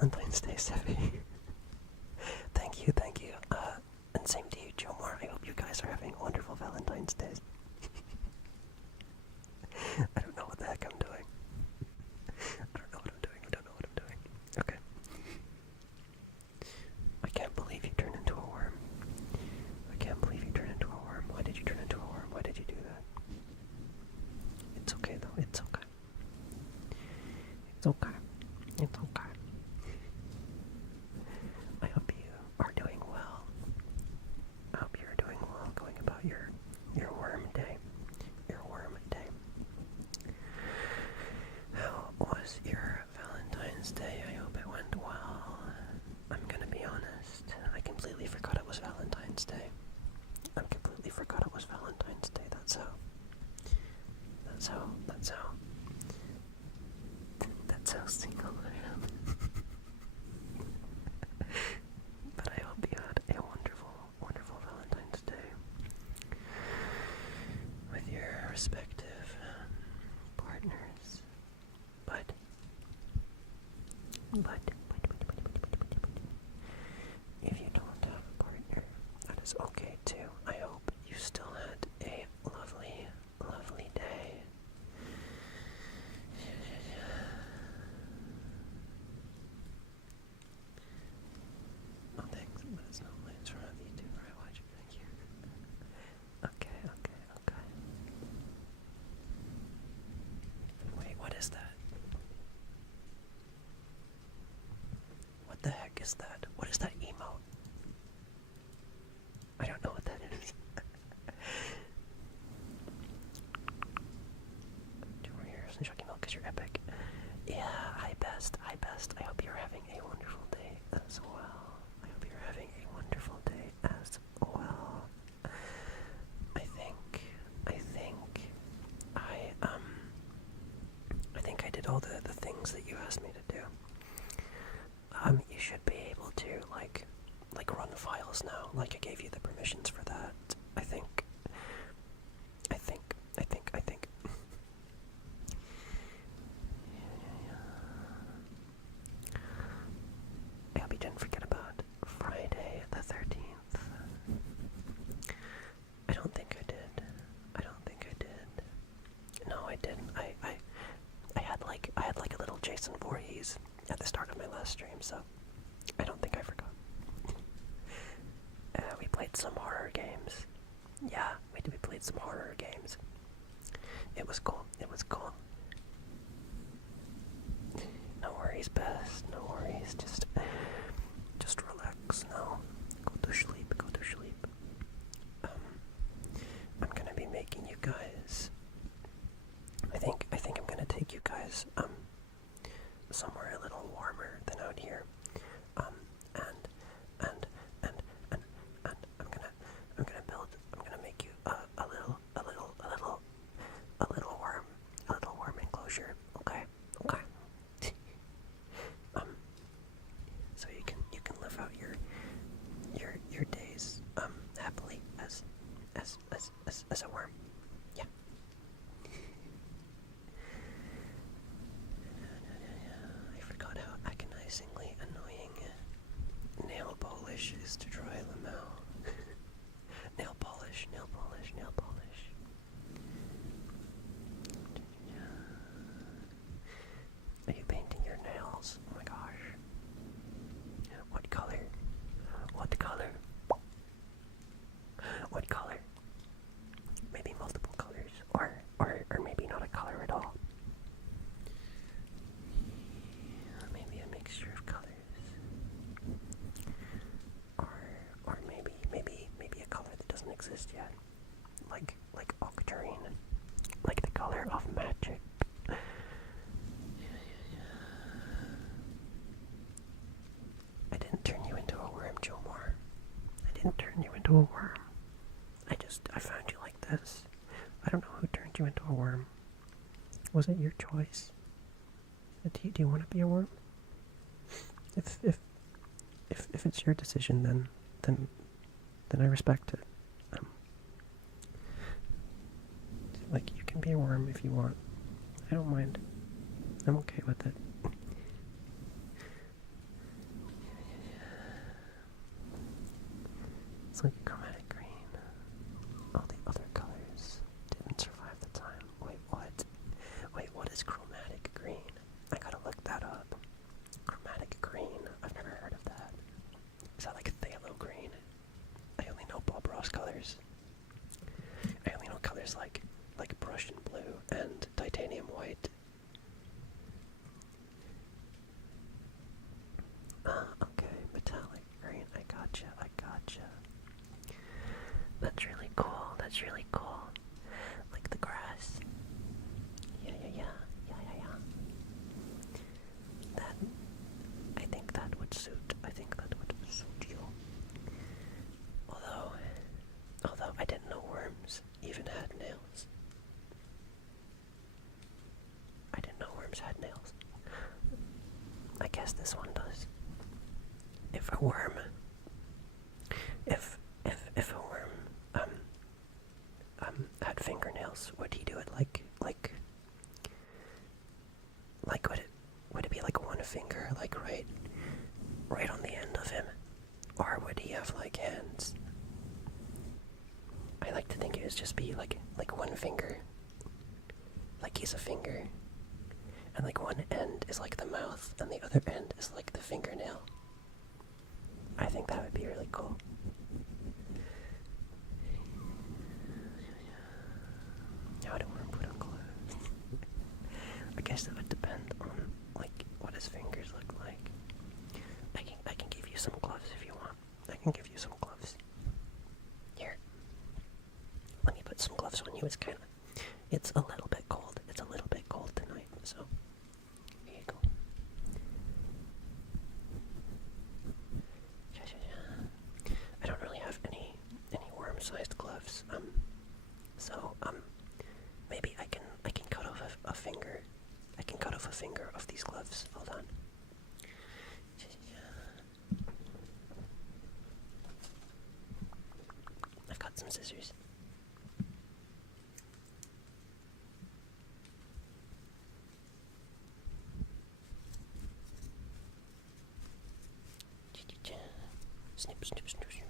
Valentine's Day, Steffi. Thank you. And same to you, Jomar. I hope you guys are having wonderful Valentine's Days. I don't know what the heck I'm doing. I don't know what I'm doing. Okay. I can't believe you turned into a worm. Why did you turn into a worm? Why did you do that? It's okay, though. It's okay. It's okay. It's okay. I hope you are doing well. I hope you're doing well going about your worm day. Your worm day. How was your Valentine's Day? I hope it went well. I'm gonna be honest. I completely forgot it was Valentine's Day. I completely forgot it was Valentine's Day. That's how single I am. But I hope you had a wonderful, wonderful Valentine's Day with your respective partners. But if you don't have a partner, that is okay too. I hope you still had a lovely, lovely day. Oh, thanks, but it's not mine. It's from a VTuber I watch. Thank you. Okay. Wait, what is that? What the heck is that? What is that emote? I don't know what that is. Two more years and Chucky Milk because you're epic. Yeah, hi best. I hope you're having a wonderful day as well. I hope you're having a wonderful day as well. I think I did all the things that you asked me to do. You should be able to like run files now. Like I gave you the permissions for that. I think. I hope you didn't forget about Friday the 13th. I don't think I did. No, I didn't. I had like a little Jason Voorhees at the start of my last stream, so I don't think I forgot. We played some horror games. Yeah, we played some horror games. It was cool. No worries, best. No worries. Just relax now. Go to sleep. I'm gonna be making you guys. I think I'm gonna take you guys somewhere a little warmer than out here. And I'm gonna make you a little worm enclosure. Okay. So you can live out your days happily as a worm. Yeah. I forgot how agonizingly annoying nail polish is to dry them out. Nail polish. Are you painting your nails? Oh my gosh. What color? Maybe multiple colors, or maybe not a color at all. Maybe a mixture of colors, or maybe a color that doesn't exist yet, like octarine, like the color of magic. I didn't turn you into a worm, Joe Moore. I didn't turn you into a worm. I found you like this. I don't know who turned you into a worm. Was it your choice? Do you want to be a worm? If it's your decision, then I respect it. Like, you can be a worm if you want. I don't mind. I'm okay with it. It's like chromatic green. All the other colors didn't survive the time. Wait, what? What is chromatic green? I gotta look that up. Chromatic green. I've never heard of that. Is that like phthalo green? I only know Bob Ross colors. I only know colors like Prussian blue and titanium white. worms had nails. I guess this one does. If a worm, if a worm had fingernails, would he do it like would it be like one finger, like right on the end of him, or would he have like hands? I like to think it would just be like one finger, like he's a finger, and like one end is like the mouth, and the other end is like the fingernail. I think that would be really cool. How do I put on clothes? I guess that would depend on like what his fingers look like. I can give you some gloves if you want. I can give you some gloves. Here. Let me put some gloves on you. It's a little bit cold. It's a little bit cold tonight, so here you go. I don't really have any worm-sized gloves. So maybe I can cut off a finger. I can cut off a finger of these gloves. Hold on. I've got some scissors. Snip, snip, snip, snip.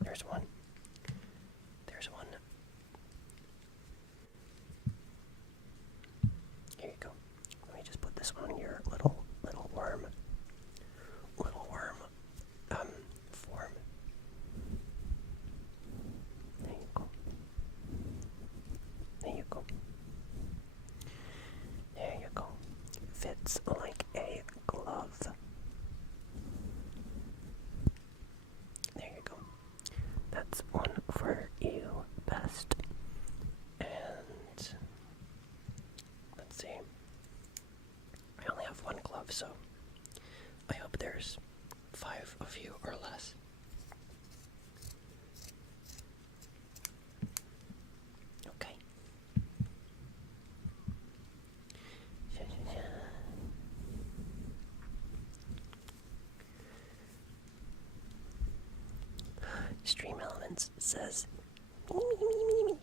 There's one. There's one. Here you go. Let me just put this on your little worm. Little worm. Form. There you go. There you go. There you go. Fits like a glove. There you go. That's one for you, best. And let's see. I only have one glove, so I hope there's 5 of you or less. Okay. Stream Elements says, me, me, me, me, me.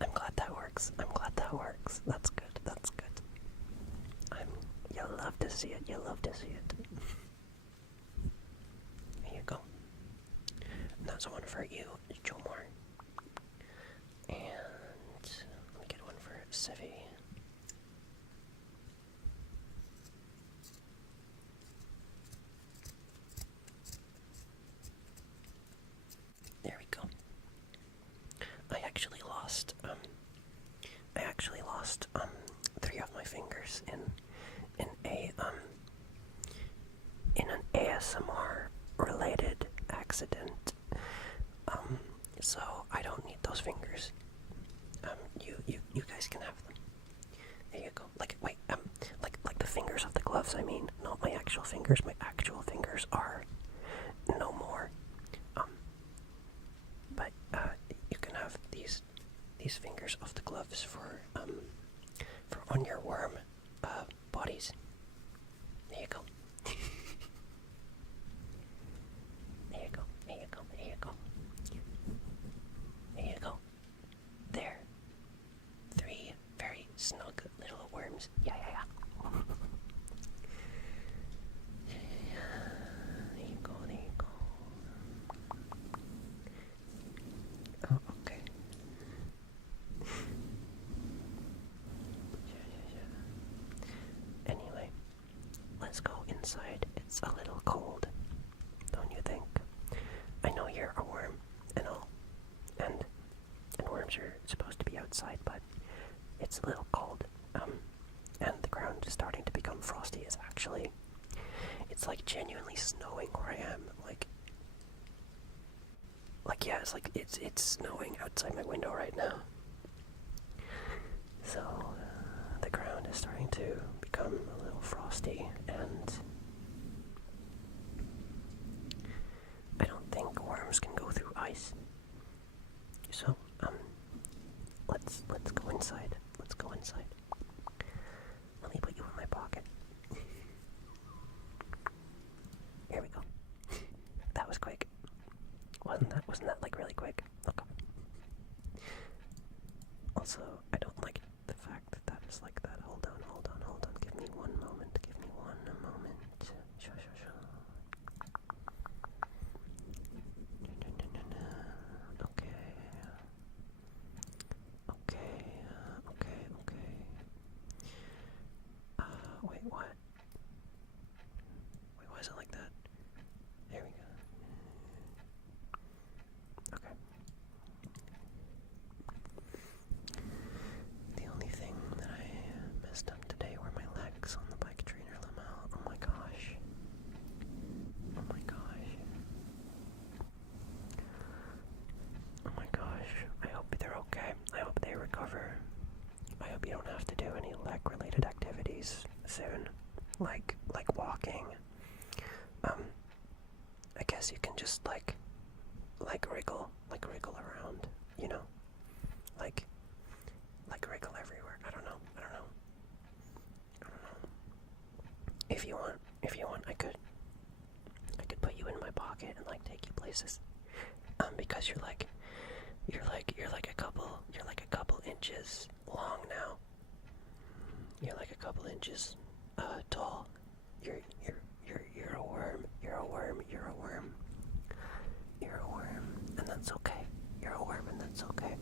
I'm glad that works. I'm glad that works. That's good. That's good. You'll love to see it. You'll love to see it. Here you go. And that's one for you, Jomar. And let me get one for Sevi. There we go. I actually lost 3 of my fingers in an ASMR related accident. So I don't need those fingers. You guys can have them. There you go. Like the fingers of the gloves, I mean, not my actual fingers. My actual fingers are no more. But you can have these fingers of the gloves for on your worm bodies. There you go. There you go. There you go. There you go. There you go. There. 3 very snug little worms. Yeah. There you go. There you go. Oh, okay. Anyway, let's go inside. It's a little cold, don't you think? I know you're a worm and all, and worms are supposed to be outside, but it's a little cold. And the ground is starting to become frosty. It's like genuinely snowing where I am. Like yeah, it's snowing outside my window right now. So the ground is starting to become a little frosty, and I don't think worms can go through ice. inside. Let's go inside. Let me put you in my pocket. Here we go. That was quick. Wasn't that like really quick? Okay. Also, I don't like the fact that that is like that. Hold on. Give me one moment. Sure. Okay. Wait, what? Wait, why is it like that? There we go. Okay. The only thing that I messed up today were my legs on the bike trainer limo. Oh my gosh. I hope they're okay. I hope they recover. I hope you don't have to do any leg-related activities soon, like walking. I guess you can just like wriggle around, you know, like wriggle everywhere. I don't know. If you want, I could put you in my pocket and like take you places. Because you're like a couple inches long now. You're like a couple inches tall. You're a worm. You're a worm, and that's okay. You're a worm, and that's okay.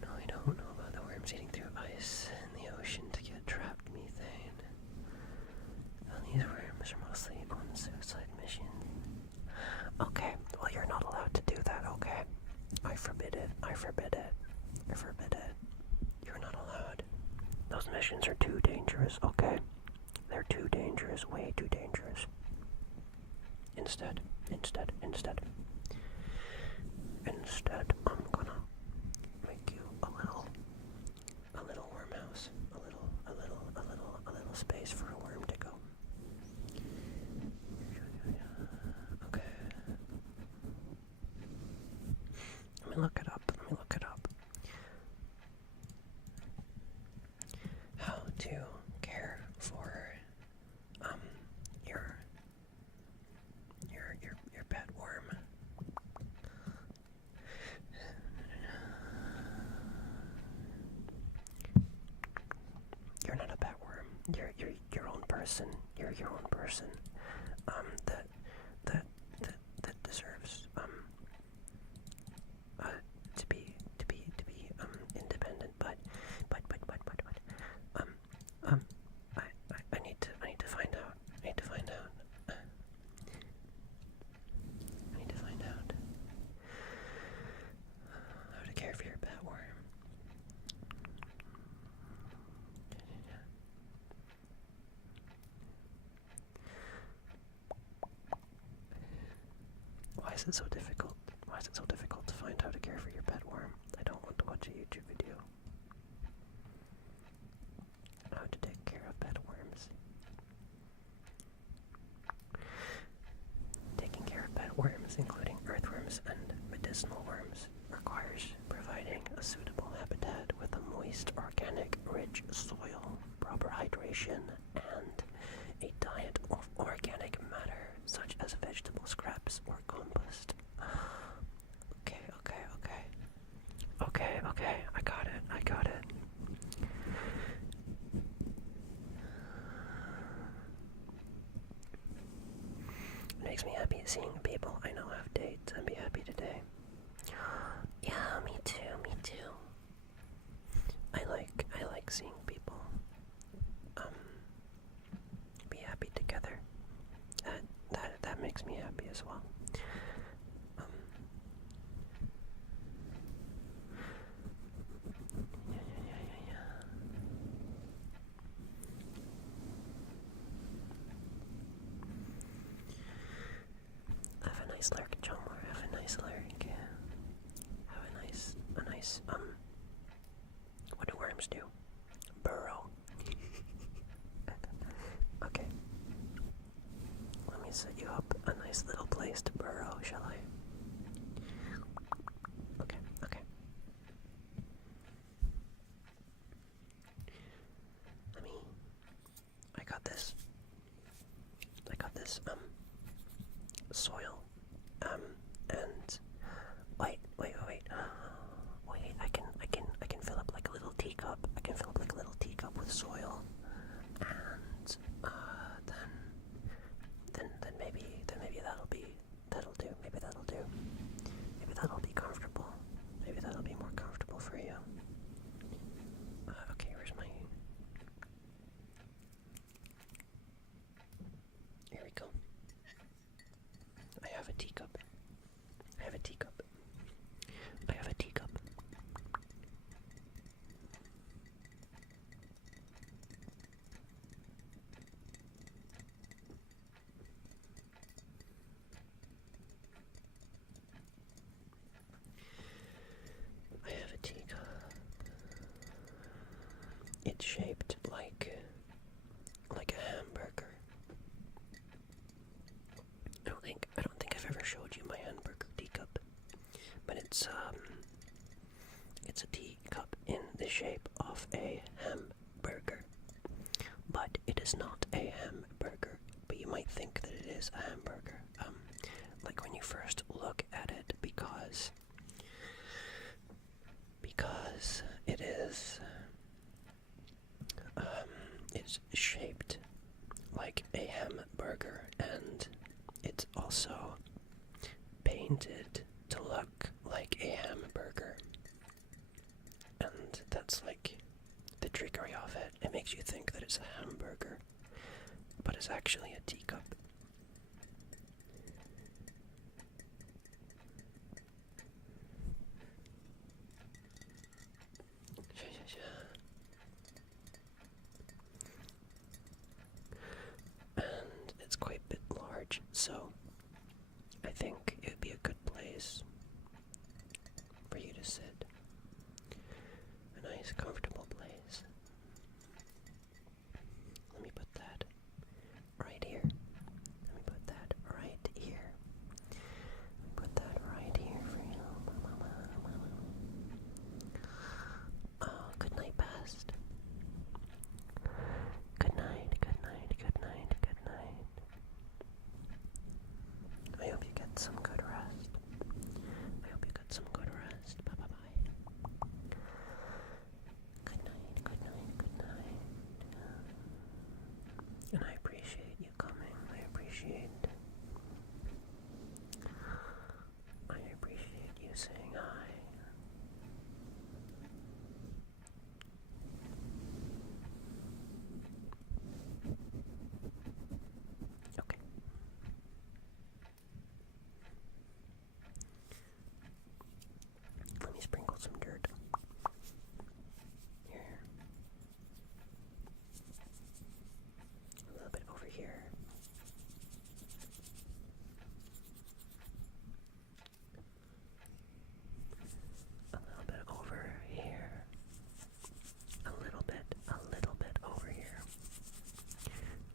No, I don't know about the worms eating through ice in the ocean to get trapped methane. These worms are mostly on suicide missions. Okay, well you're not allowed to do that, okay? I forbid it. You're not allowed. Those missions are too dangerous, okay? They're too dangerous, way too dangerous. Instead, I'm gonna make you a little worm house. A little space for a worm to go. Okay. Let me look it up. How to care for your pet worm. You're not a pet worm. You're your own person. You're your own person. That deserves to be independent. But I need to find out. I need to find out how to care for your pet worm. Why is it so difficult? Why is it so difficult to find how to care for your pet worm? I don't want to watch a YouTube video. How to take care of pet worms. Taking care of pet worms, including earthworms and medicinal worms, requires providing a suitable habitat with a moist, organic, rich soil, proper hydration, and a diet of organic matter, such as vegetable scraps or compost. Okay, I got it. It makes me happy seeing people I know have dates and be happy today. Yeah, me too. I like seeing people be happy together. That makes me happy as well. Yeah. Have a nice lurk, Jomar. Have a nice lurk. Have a nice, what do worms do? Burrow. Okay. Let me set you up a nice little place to burrow, shall I? It's shaped like a hamburger. I don't think I've ever showed you my hamburger teacup, but it's a teacup in the shape of a hamburger. But it is not a hamburger, but you might think that it is a hamburger. Like when you first look at it, because it is it's shaped like a hamburger, and it's also painted to look like a hamburger. And that's like the trickery of it. It makes you think that it's a hamburger, but it's actually a teacup. And it's quite a bit large, so I think it would be a good place for you to sit. A nice, comfortable place. Let me put that right here. Let me put that right here. Let me put that right here for you. Oh, good night, past. Good night, good night, good night, good night. I hope you get some good rest. I hope you get some good rest. Bye bye bye. Good night, good night, good night. And I appreciate you coming. I appreciate you saying hi. Okay. Let me sprinkle some dirt. Here. A little bit over here. A little bit over here. A little bit over here.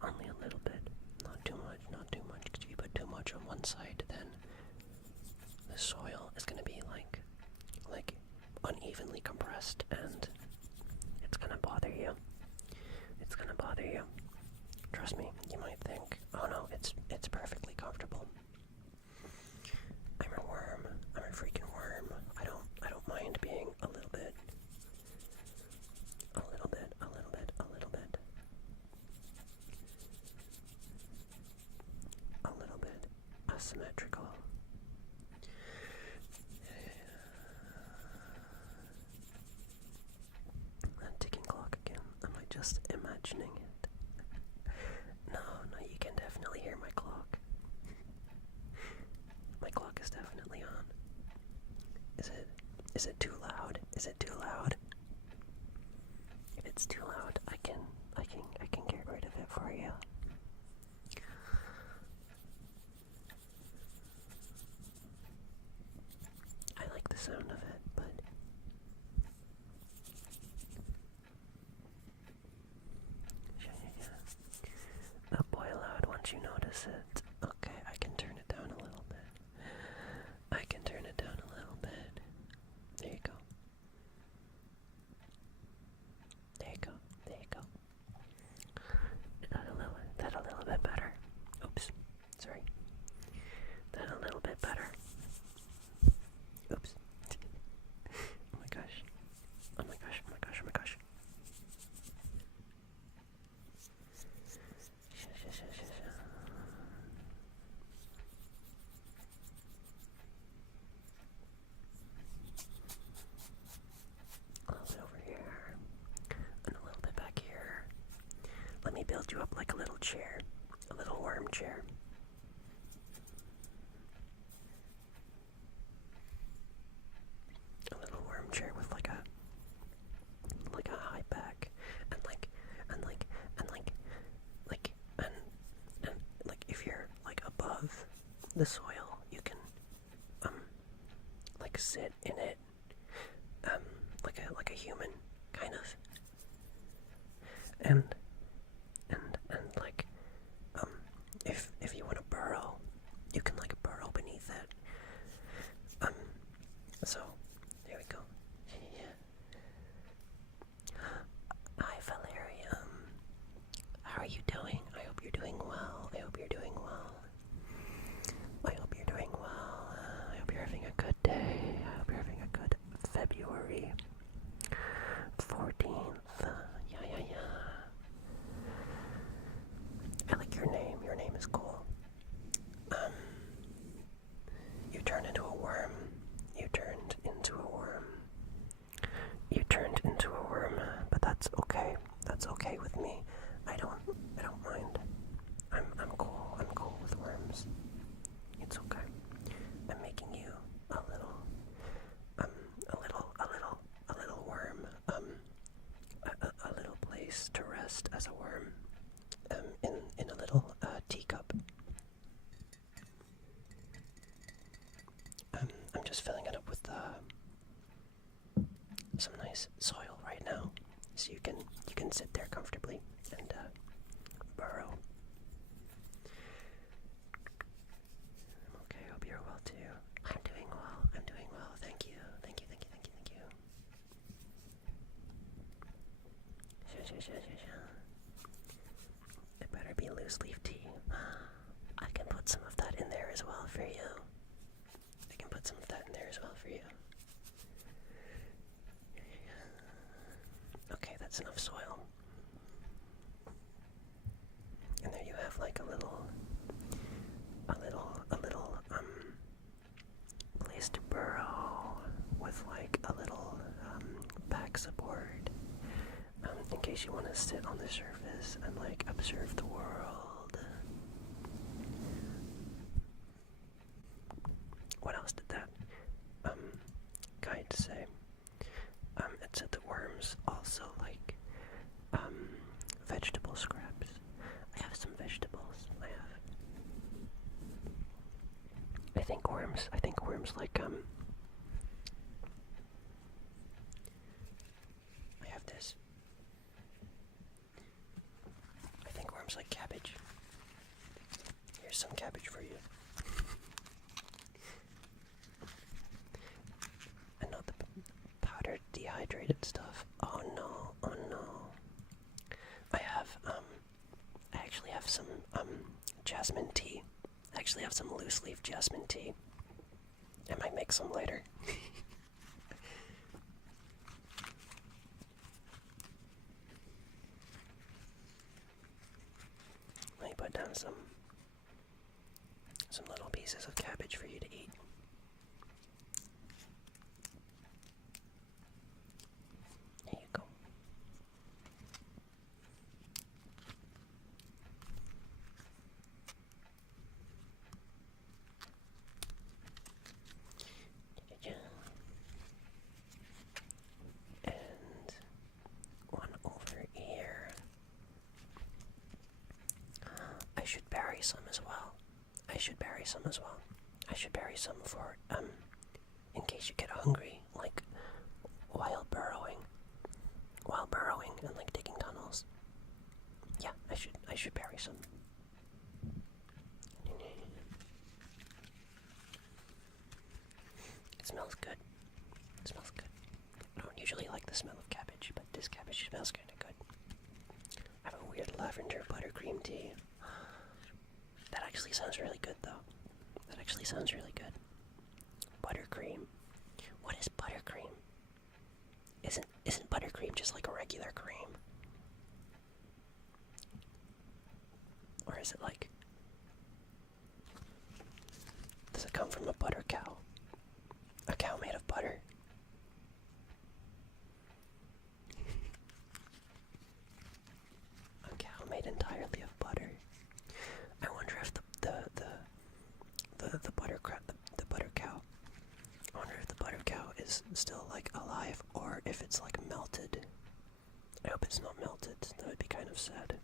Only a little bit. Not too much, not too much. Because if you put too much on one side, then the soil is going to be like unevenly compressed, and it's going to bother you. It's going to bother you. Trust me, you might think, oh no, it's perfectly comfortable. I'm a worm. I'm a freaking worm. I don't mind being a little bit asymmetrical. That ticking clock again. Am I just imagining it? No, you can definitely hear my clock. My clock is definitely on. Is it too loud? Is it too loud? If it's too loud, I can get rid of it for you. I like the sound of it, but it'll boil out once you notice it. Okay, I can turn it down a little bit. I can turn it down a little bit. There you go. There you go. There you go. That a little bit better. Oops. Sorry. That a little bit better. Oops. Oh my gosh. Oh my gosh, oh my gosh, oh my gosh. A little bit over here. And a little bit back here. Let me build you up like a little chair. A little worm chair. A little worm chair with like a high back and if you're like above the soil, you can like sit in it like a human kind of. just filling it up with some nice soil right now, so you can sit there comfortably and burrow. Okay, hope you're well too. I'm doing well. I'm doing well. Thank you. Thank you. Thank you. Thank you. Thank you. It better be loose leaf tea. I can put some of that in there as well for you. I can put some of that in there as well for you. Okay, that's enough soil. And there you have like a little place to burrow with like a little back support, in case you want to sit on the surface and like observe the world. What else did that guide say? It said the worms also like vegetable scraps. I have some vegetables. I think worms like I have this. I think worms like cabbage. Here's some cabbage for you. And not the powdered dehydrated stuff. Oh no, oh no. I actually have some jasmine tea. I actually have some loose leaf jasmine tea. I might make some later. Let me put down some little pieces of cabbage for you to eat. There you go. And one over here. I should bury some as well. I should bury some for, in case you get hungry, like, while burrowing and, like, digging tunnels. Yeah, I should bury some. It smells good. It smells good. I don't usually like the smell of cabbage, but this cabbage smells kinda good. I have a weird lavender buttercream tea. That actually sounds really good, though. That actually sounds really good. Buttercream. What is buttercream? Isn't buttercream just like a regular cream? Or is it like... Does it come from a butter cow? A cow made of butter? A cow made entirely of butter. I wonder if the butter cow. I wonder if the butter cow is still like alive or if it's like melted. I hope it's not melted. That would be kind of sad.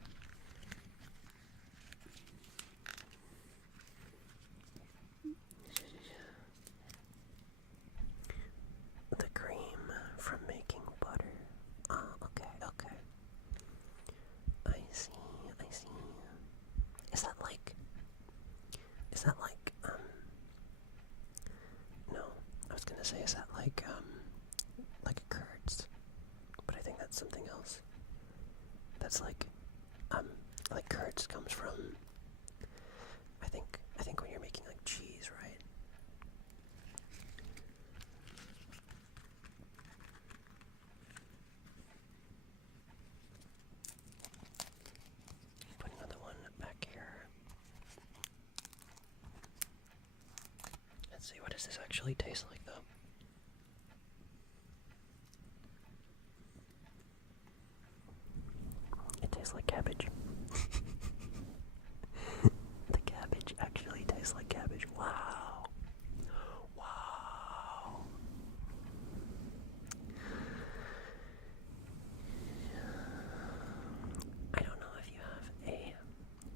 The cream from making butter. Ah, okay. I see. Is that like, no, I was gonna say, is that like curds? But I think that's something else. That's like curds comes from, I think when you're making like cheese, right? Put another one back here. Let's see, what does this actually taste like, though? It tastes like cabbage. The cabbage actually tastes like cabbage. Wow. I don't know if you have a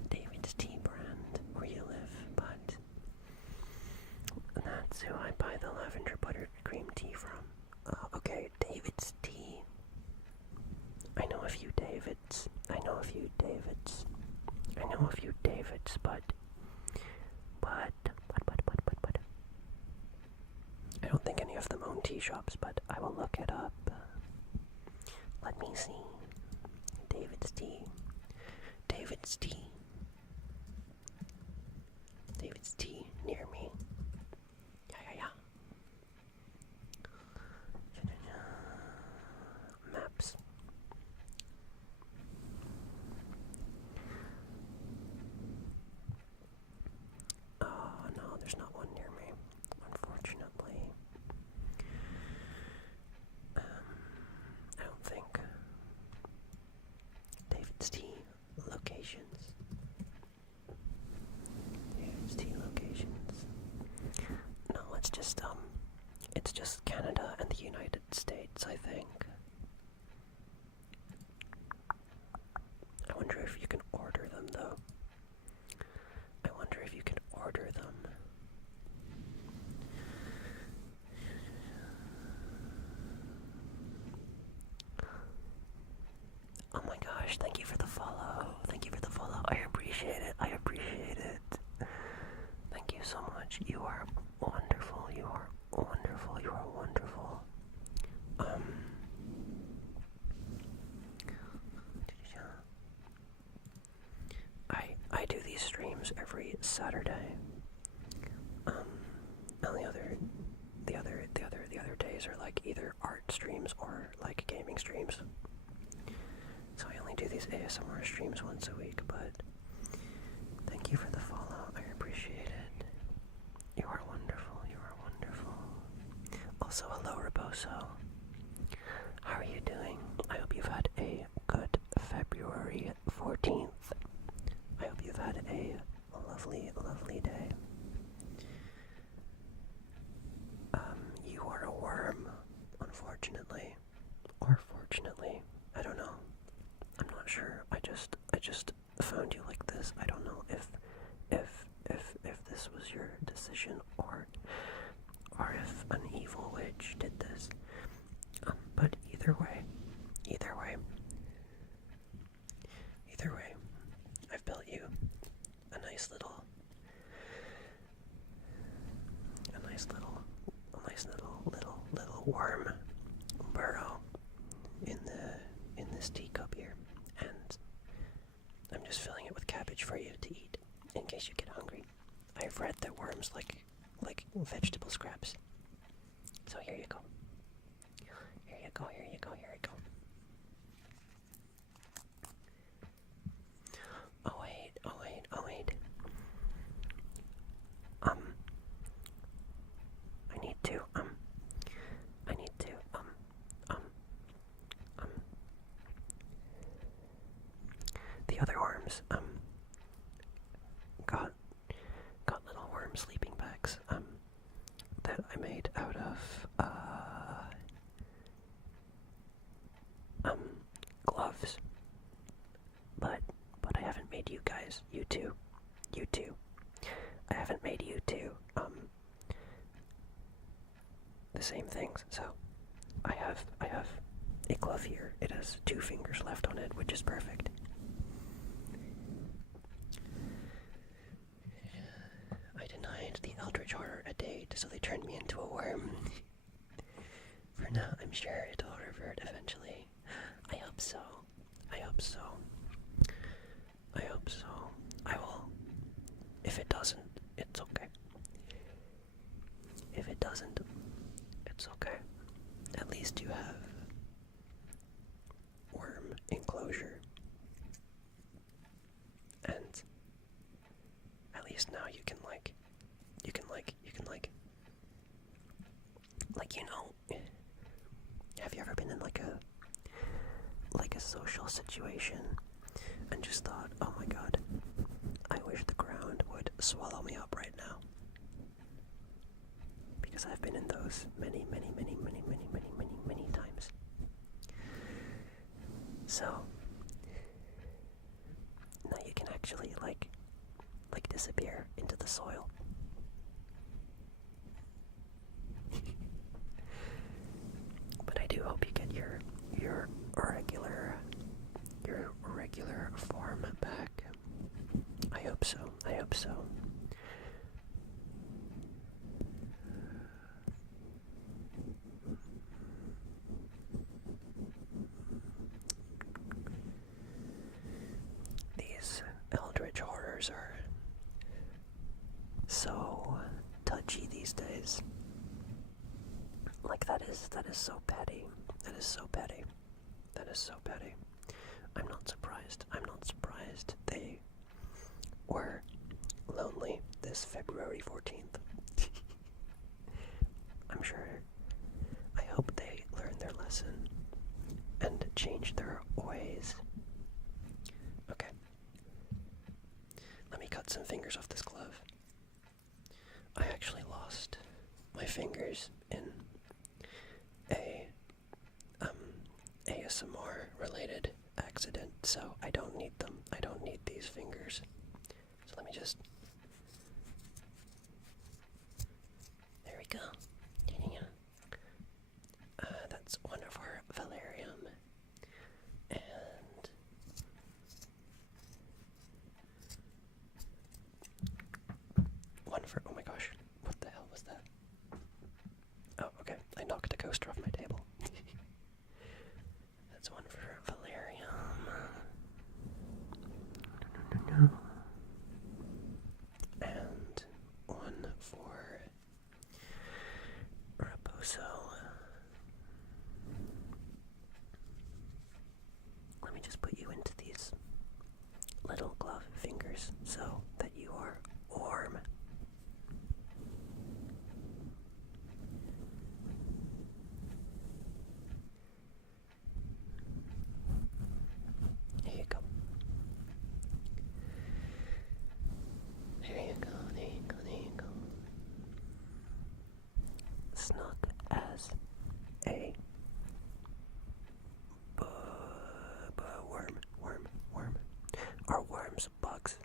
David's Tea brand where you live, but That's who I buy the lavender buttercream tea from. Okay, David's tea. I know a few Davids. I know a few Davids, but I don't think any of them own tea shops, but I will look it up. Let me see. David's tea. David's tea. David's tea near me. Yeah. Maps. Oh no, there's not one near me, unfortunately. I don't think. David's tea locations. David's tea locations. No, it's just Canada and the United States, I think. I wonder if you can order them, though. I wonder if you can order them. Oh my gosh, thank you for the follow. Thank you for the follow. I appreciate it. Thank you so much. You are wonderful. You are wonderful. I do these streams every Saturday. And the other days are like either art streams or like gaming streams. So I only do these ASMR streams once a week, but thank you for the follow. I appreciate it. You are wonderful. Also, hello, Reboso. How are you doing? I hope you've had a good February 14th. I hope you've had a lovely, lovely day. You are a worm, unfortunately. Or fortunately. I don't know. I'm not sure. I just found you like this. I don't know if this was your decision or if an evil witch did this. But either way, I've built you a nice little worm burrow in this teacup here, and I'm just filling it with cabbage for you to eat in case you get hungry. I've read that worms like vegetable scraps. So here you go. Oh wait. I need to the other worms, got little worm sleeping bags, that I made out of, gloves. But I haven't made you guys, you two. I haven't made you two, the same things, so I have a glove here. It has 2 fingers left on it, which is perfect. I denied the Eldritch Horror a date, so they turned me into a worm. For now, I'm sure it'll revert eventually. I hope so. I will. If it doesn't, it's okay. If it doesn't, it's okay. At least you have worm enclosure. And at least now you can have you ever been in like a social situation and just thought, oh my god, I wish the ground would swallow me up right now? Because I've been in those many times. So now you can actually like disappear into the soil. so touchy these days. Like, that is so petty. That is so petty. That is so petty. I'm not surprised. I'm not surprised they were lonely this February 14th. I'm sure. I hope they learned their lesson and changed their ways. Okay. Let me cut some fingers off this glove. I actually lost my fingers in a ASMR related accident, so I don't need them. I don't need these fingers. So let me just... There we go. That's one of our valerium. And one for... Oh my gosh. What the hell was that? Oh, okay. I knocked a coaster off my table. That's one for valerium. And one for Raposo. Let me just put you into these little glove fingers so that you are warm. There you go. There you go, there you go, there you go. Snug as a worm. Are worms bugs?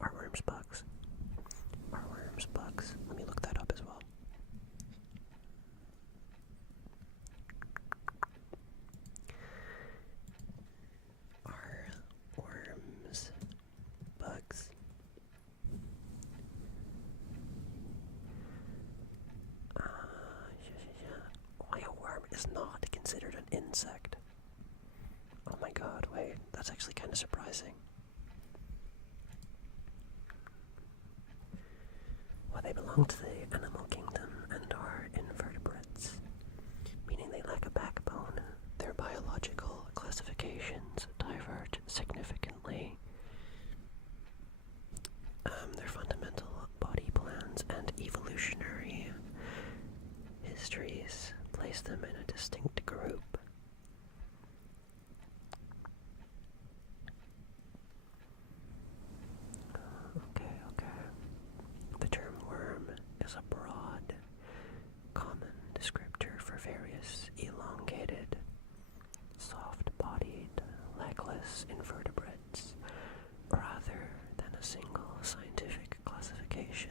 Are worms bugs? Are worms bugs? Let me look that up as well. Are worms bugs? Why a worm is not considered an insect? Oh my god, wait, that's actually kind of surprising. Well, they belong to the animal kingdom and are invertebrates, meaning they lack a backbone. Their biological classifications diverge significantly. Their fundamental body plans and evolutionary histories place them in a distinct group. Okay. The term worm is a broad, common descriptor for various elongated, soft-bodied, legless invertebrates, rather than a single scientific classification.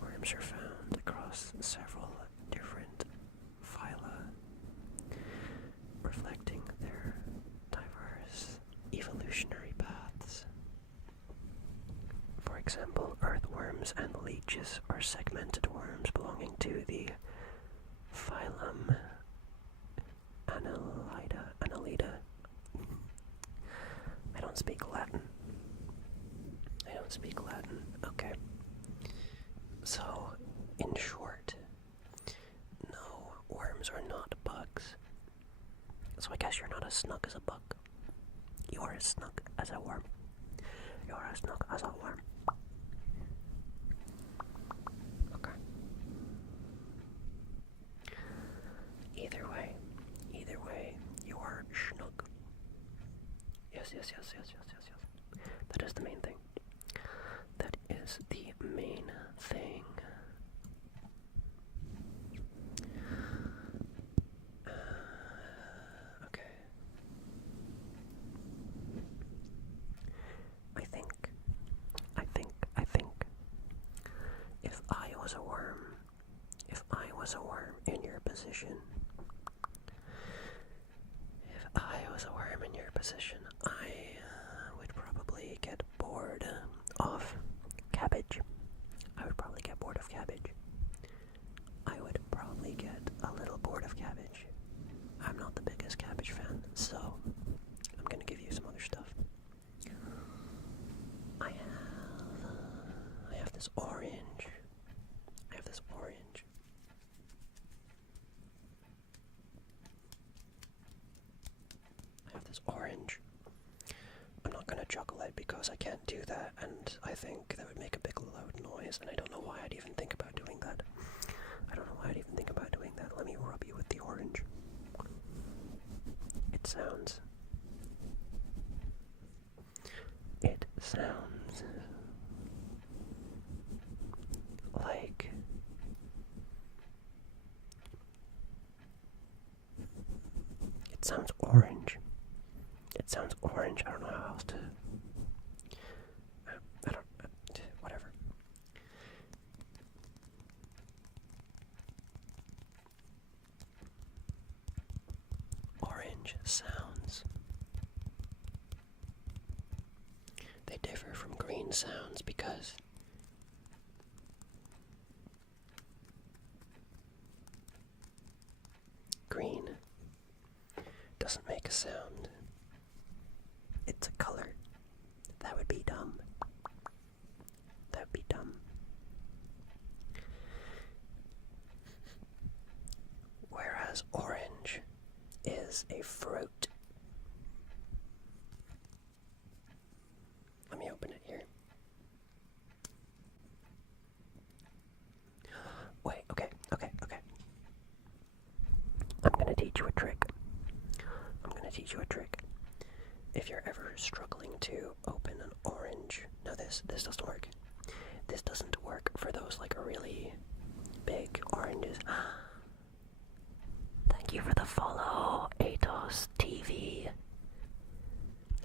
Worms are found across several different phyla, reflecting their diverse evolutionary paths. For example, earthworms and leeches are segmented worms belonging to the phylum Annelida. I don't speak Latin. Okay. So, in short, no, worms are not bugs. So I guess you're not as snug as a bug. You are as snug as a worm. You are as snug as a worm. Okay. Either way, you are snug. Yes. That is the main thing. That is the main thing. Okay. I think if I was a worm in your position, I would probably get bored of cabbage. I would probably get a little bored of cabbage. I'm not the biggest. the biggest cabbage fan, so I'm gonna give you some other stuff. this orange. I have this orange. I have this orange. I'm not gonna juggle it because I can't do that, and I think that would make a big loud noise, and I don't know why I'd even think about doing that. I don't know why I'd even think about doing that. Let me rub you with the orange. It sounds like it sounds orange. It sounds orange. I don't know how else to. I don't. Whatever. Orange sounds. They differ from green sounds because green doesn't make a sound. It's a color. That would be dumb. That would be dumb. Whereas orange is a fruit. Let me open it here. Wait, okay. I'm gonna teach you a trick. If you're ever struggling to open an orange, no, this doesn't work. This doesn't work for those like really big oranges. Thank you for the follow, Atos TV.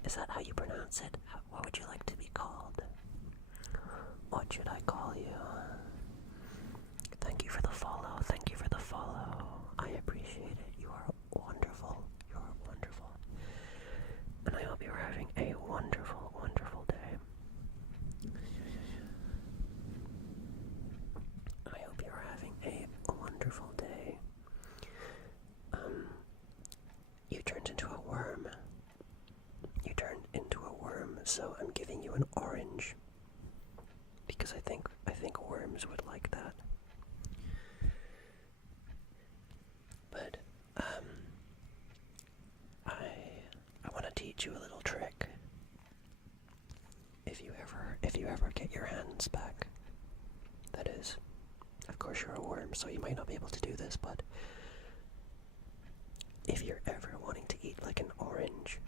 Is that how you pronounce it? What would you like to be called? What should I call you? Thank you for the follow. I appreciate it. You are wonderful. And I hope you're having a wonderful, wonderful day. I hope you're having a wonderful day. You turned into a worm. So I'm giving you an orange. Because I think worms would like that. But, I want to teach you a little trick. If you ever get your hands back, that is. Of course you're a worm, so you might not be able to do this, but if you're ever wanting to eat like an orange,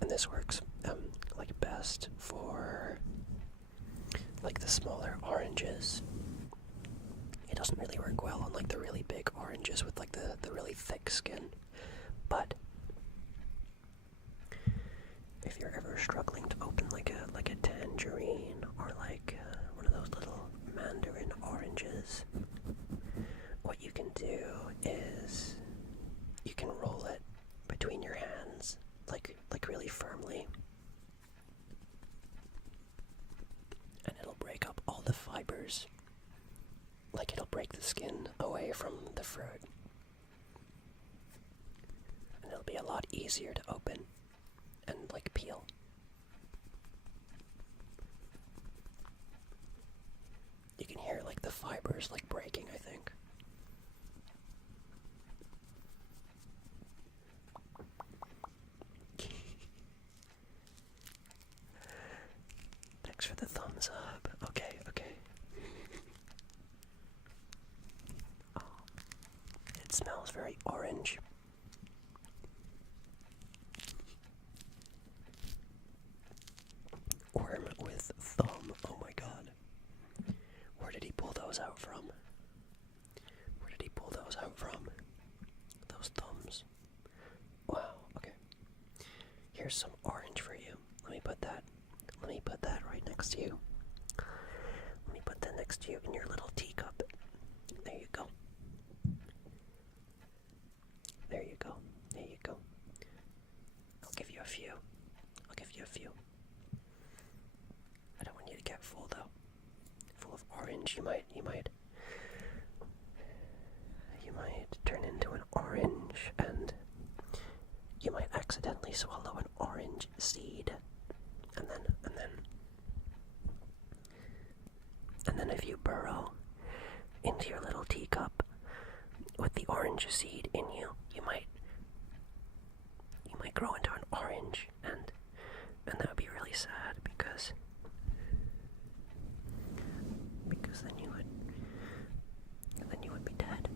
and this works like best for like the smaller oranges. It doesn't really work well on like the really big oranges with like the really thick skin. But if you're ever struggling to open like a tangerine or like one of those little mandarin oranges, what you can do is you can roll it between your hands like really firmly, and it'll break up all the fibers. Like it'll break the skin away from the fruit, and it'll be a lot easier to open and like peel. You can hear like the fibers like breaking, I think. Thanks for the thumbs up. Okay. Oh, it smells very orange. Worm with thumb. Oh my god. Where did he pull those out from? Those thumbs. Wow, okay. Here's some orange for you. Let me put that right next to you. Let me put that next to you in your little teacup. There you go. I'll give you a few. I don't want you to get full though. Full of orange. You might turn into an orange, and you might accidentally swallow an orange seed, and then burrow into your little teacup with the orange seed in you, you might grow into an orange, and that would be really sad because then you would be dead.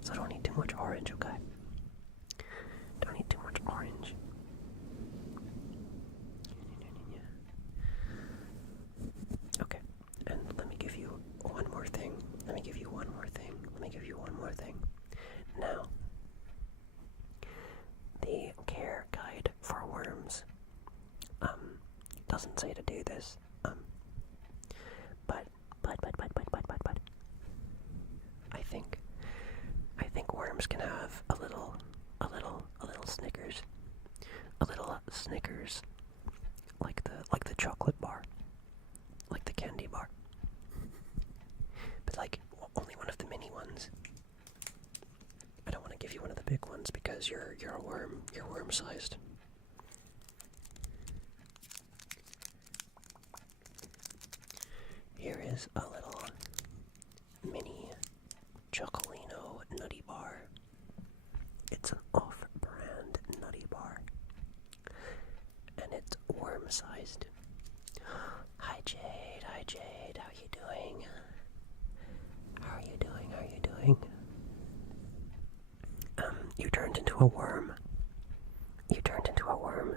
So don't eat too much orange, okay? Don't eat too much orange. Okay, and let me give you one more thing. Now, the care guide for worms doesn't say to do this. But I think worms can have a little Snickers, like the chocolate bar, like the candy bar, but like only one of the mini ones. I don't want to give you one of the big ones because you're a worm. You're worm-sized. Here is a little mini Chocolino nutty bar. It's an off-brand nutty bar, and it's worm-sized. Hi Jade, how you doing? You turned into a worm.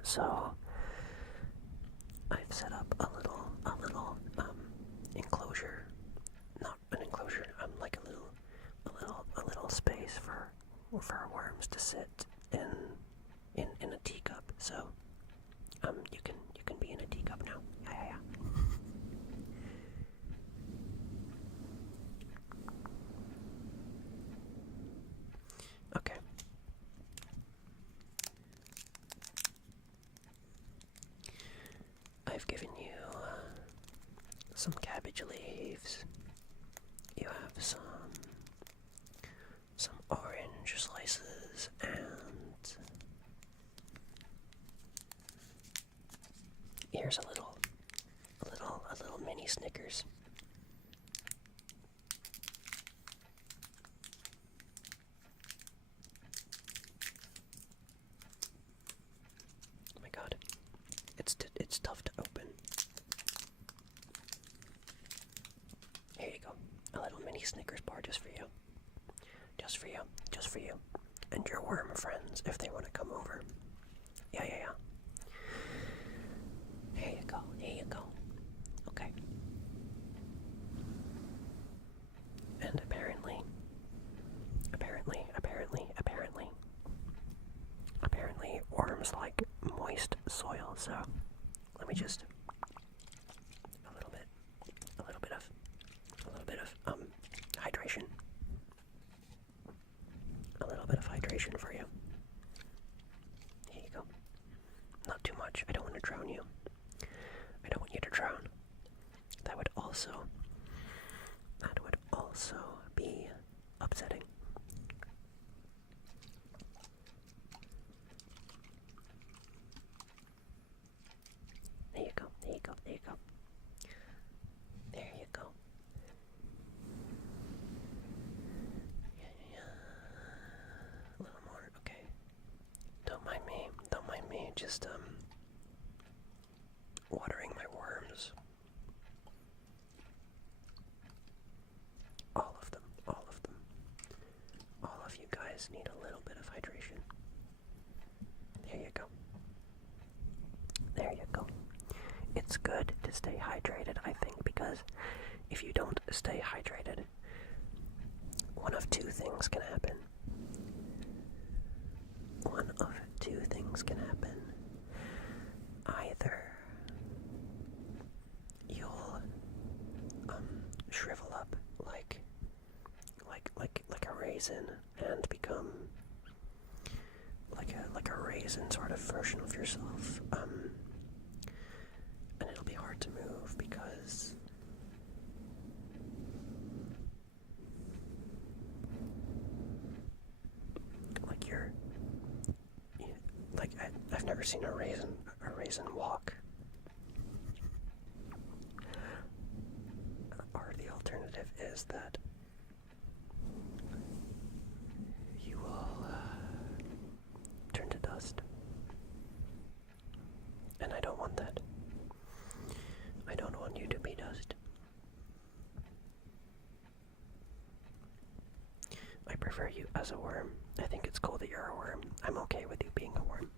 So I've set up a little enclosure. Not an enclosure, like a little space for worms to sit in a teacup. So you can be in a teacup now. Yeah. Okay. I've given you some cabbage leaves. You have some orange slices and here's a little mini Snickers. Oh my god, it's tough to open. Here you go, a little mini Snickers bar just for you. And your worm friends, if they want to come over. Yeah. Here you go. Okay. And apparently, worms like moist soil, so let me just a little bit of hydration. A little bit of hydration for you. Here you go. Not too much. I don't want to drown you. I don't want you to drown. That would also be upsetting. There you go. A little more, okay. Don't mind me, just watering my worms. All of them. All of you guys need a little bit of hydration. There you go. It's good to stay hydrated, I think, because if you don't stay hydrated, one of two things can happen. Either you'll shrivel up like a raisin and become like a raisin sort of version of yourself, and it'll be hard to move because I've never seen a raisin walk. alternative is that you will turn to dust. And I don't want that. I don't want you to be dust. I prefer you as a worm. I think it's cool that you're a worm. I'm okay with you being a worm.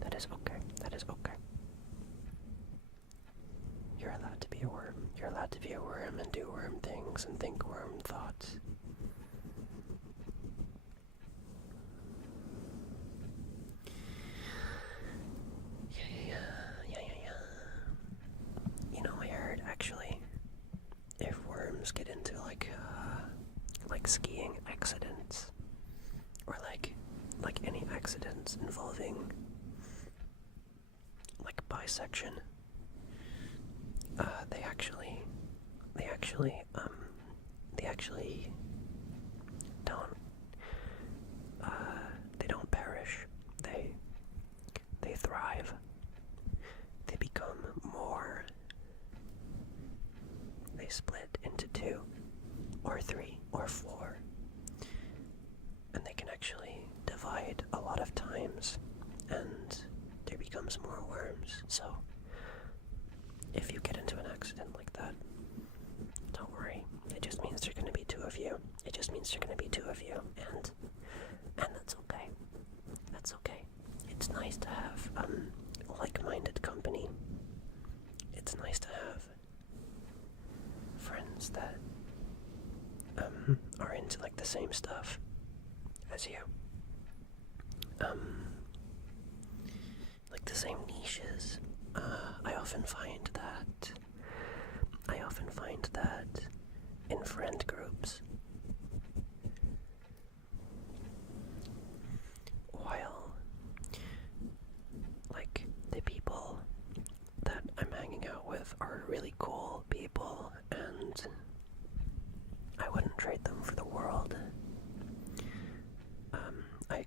That is okay. That is okay. You're allowed to be a worm. You're allowed to be a worm and do worm things and think worm thoughts. Yeah. You know, I heard actually, if worms get into like skiing accidents, or like any accidents involving like bisection, they actually don't they don't perish. They thrive. They become more. They split into 2 or 3 or 4, and they can actually divide a lot of times, and there becomes more worms. So if you get into an accident like that, don't worry. It just means there's going to be 2 of you. It just means there's going to be 2 of you, and that's okay. That's okay. It's nice to have like-minded company. It's nice to have friends that are into like the same stuff as you. Like the same niches. I often find that in friend groups, while like the people that I'm hanging out with are really cool people, and I wouldn't trade them for the world. I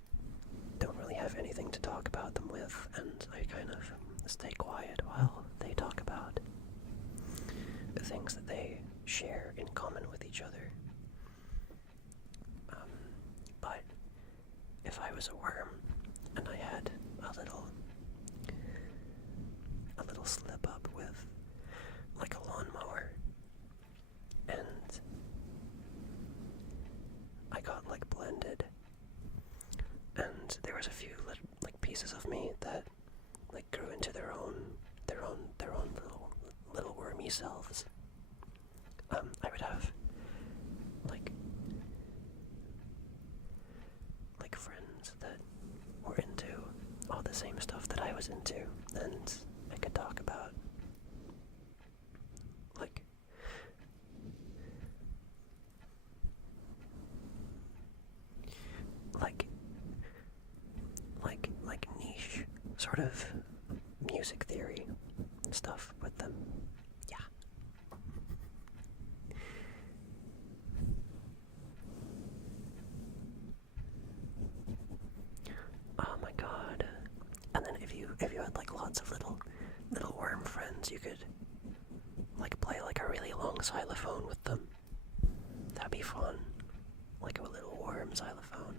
don't really have anything to talk about them with, and I kind of stay quiet while they talk about the things that they share in common with each other. But if I was a worm and I had a little slip up with like a lawnmower, and I got like blended, and there was a few like pieces of me that like grew into their own little wormy selves. I would have like friends that were into all the same stuff that I was into, and I could talk about like niche sort of music theory stuff with them. Yeah. Oh my god. And then if you had like lots of little worm friends, you could like play like a really long xylophone with them. That'd be fun. Like a little worm xylophone.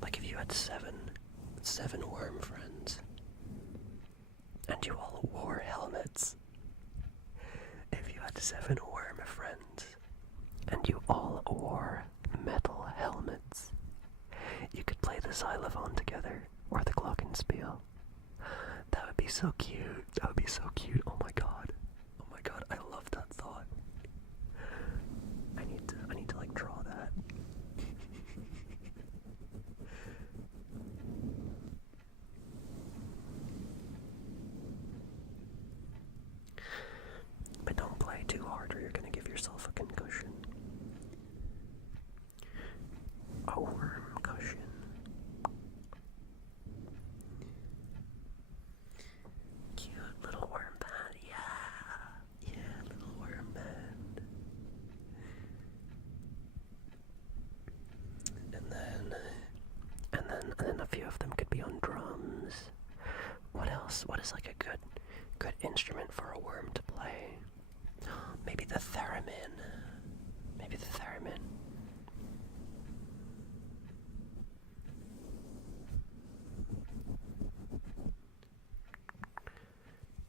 Like if you had seven worm friends, and you all wore helmets. If you had 7 worm friends, and you all wore metal helmets, you could play the xylophone together, or the glockenspiel. That would be so cute. That would be so cute. Oh my god. Oh my god, I love that thought. I need to like draw that. But don't play too hard or you're gonna give yourself a concussion. A worm cushion. Cute little worm band, yeah, little worm band. And then a few of them could be on drums. What else? What is like a good instrument for a worm to play? Maybe the theremin. Maybe the theremin.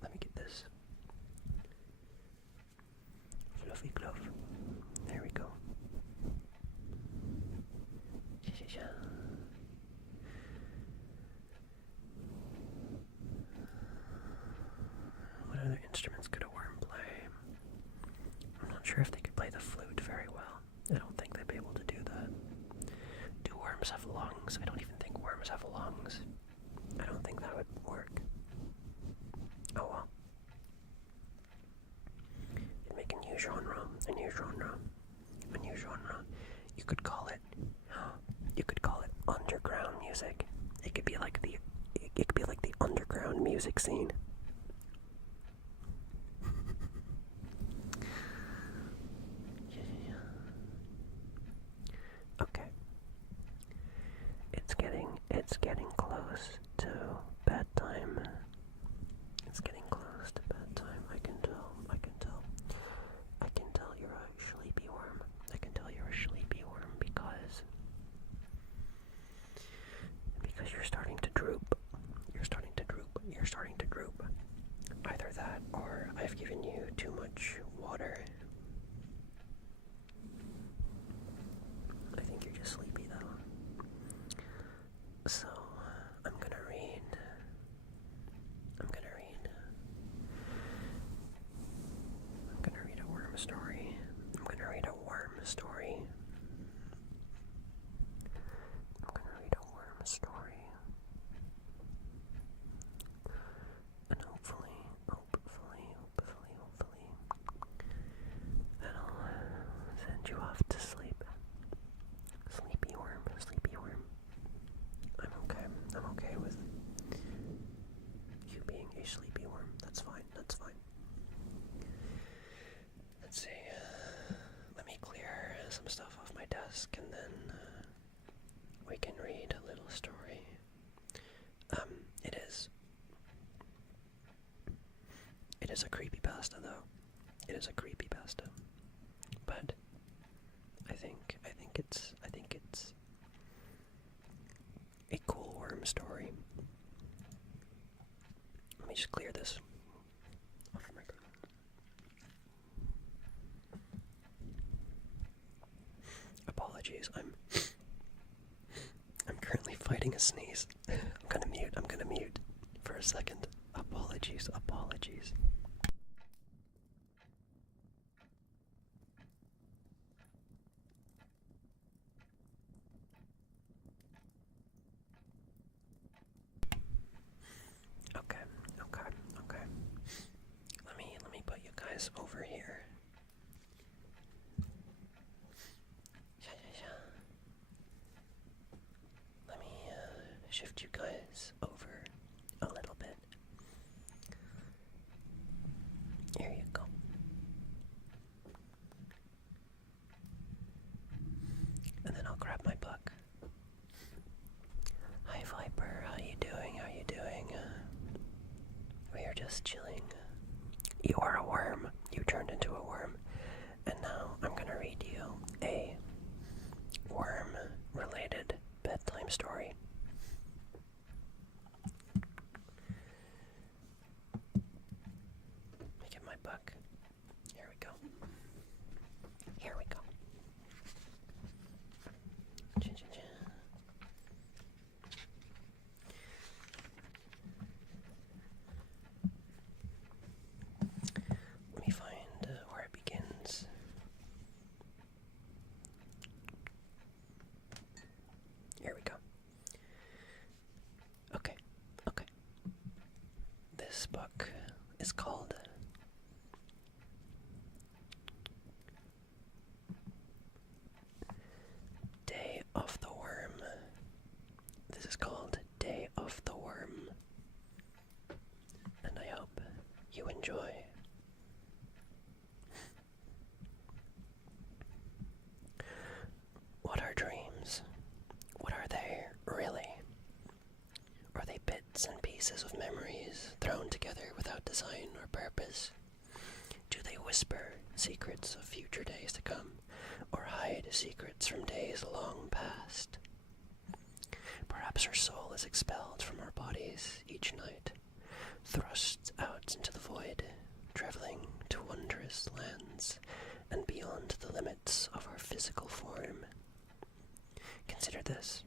Let me get this. Fluffy glove. There we go. What other instruments could a worm play? I'm not sure if they could play the flute very well. I don't think they'd be able to do that. Do worms have lungs? I don't even think worms have lungs. I don't think that would work. Oh well. You'd make a new genre, a new genre, a new genre. You could call it underground music. It could be like the underground music scene. Okay. It's getting close to bedtime. It's getting close to bedtime. I can tell you're a sleepy worm. I can tell you're a sleepy worm because you're starting to droop. You're starting to droop. Either that or I've given you too much water. I think you're just sleepy though. So, I'm gonna read a worm story. And hopefully, that'll send you off to sleep. Sleepy worm. I'm okay with you being a sleepy worm. That's fine. Let's see. Let me clear some stuff off my desk and then we can read a little story. It is a creepypasta though. It is a creepypasta. But I think it's a cool worm story. Let me just clear this off my record. Apologies, I'm currently fighting a sneeze. I'm gonna mute for a second. Apologies. Okay. Let me put you guys over here. Let me shift you guys over a little bit. Here you go. And then I'll grab my book. Hi Viper, how you doing? We are just chilling. You are a worm. You turned into a worm. And now I'm gonna read you a worm-related bedtime story. Let me get my book. Here we go. Let me find where it begins. Here we go. Okay. This book is called Day of the Worm. This is called Day of the Worm. And I hope you enjoy. What are dreams? What are they really? Are they bits and pieces pieces of memories thrown together without design or purpose? Do they whisper secrets of future days to come, or hide secrets from days long past? Perhaps our soul is expelled from our bodies each night, thrust out into the void, traveling to wondrous lands and beyond the limits of our physical form. Consider this.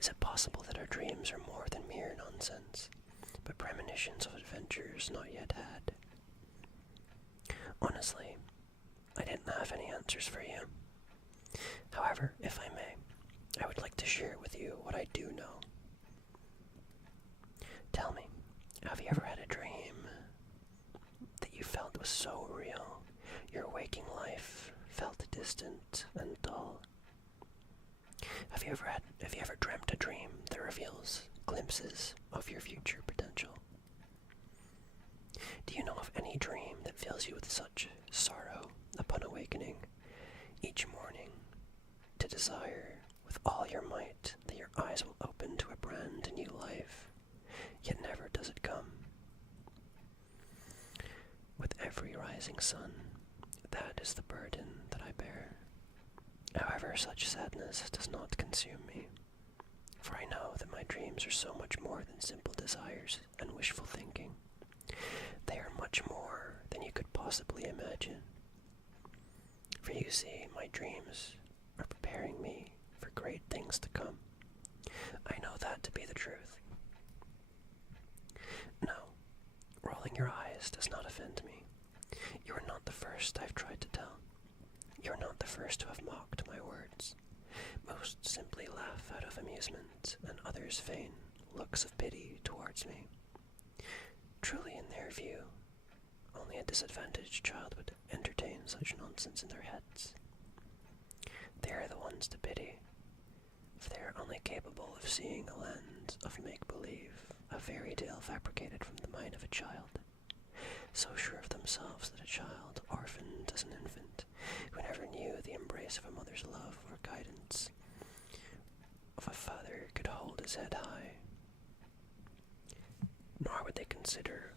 Is it possible that our dreams are more than mere nonsense, but premonitions of adventures not yet had? Honestly, I didn't have any answers for you. However, if I may, I would like to share with you what I do know. Tell me, have you ever had a dream that you felt was so real, your waking life felt distant and dull? Have you ever dreamt a dream that reveals glimpses of your future potential? Do you know of any dream that fills you with such sorrow upon awakening each morning to desire with all your might that your eyes will open to a brand new life, yet never does it come? With every rising sun, that is the burden that I bear. However, such sadness does not consume me, for I know that my dreams are so much more than simple desires and wishful thinking. They are much more than you could possibly imagine. For you see, my dreams are preparing me for great things to come. I know that to be the truth. No, rolling your eyes does not offend me. You are not the first I've tried to tell. You are not the first to have mocked my words. Most simply laugh out of amusement, and others feign looks of pity towards me. Truly, in their view, only a disadvantaged child would entertain such nonsense in their heads. They are the ones to pity, for they are only capable of seeing a land of make-believe, a fairy tale fabricated from the mind of a child, so sure of themselves that a child, orphaned as an infant, who never knew the embrace of a mother's love or guidance, of a father could hold his head high. Nor would they consider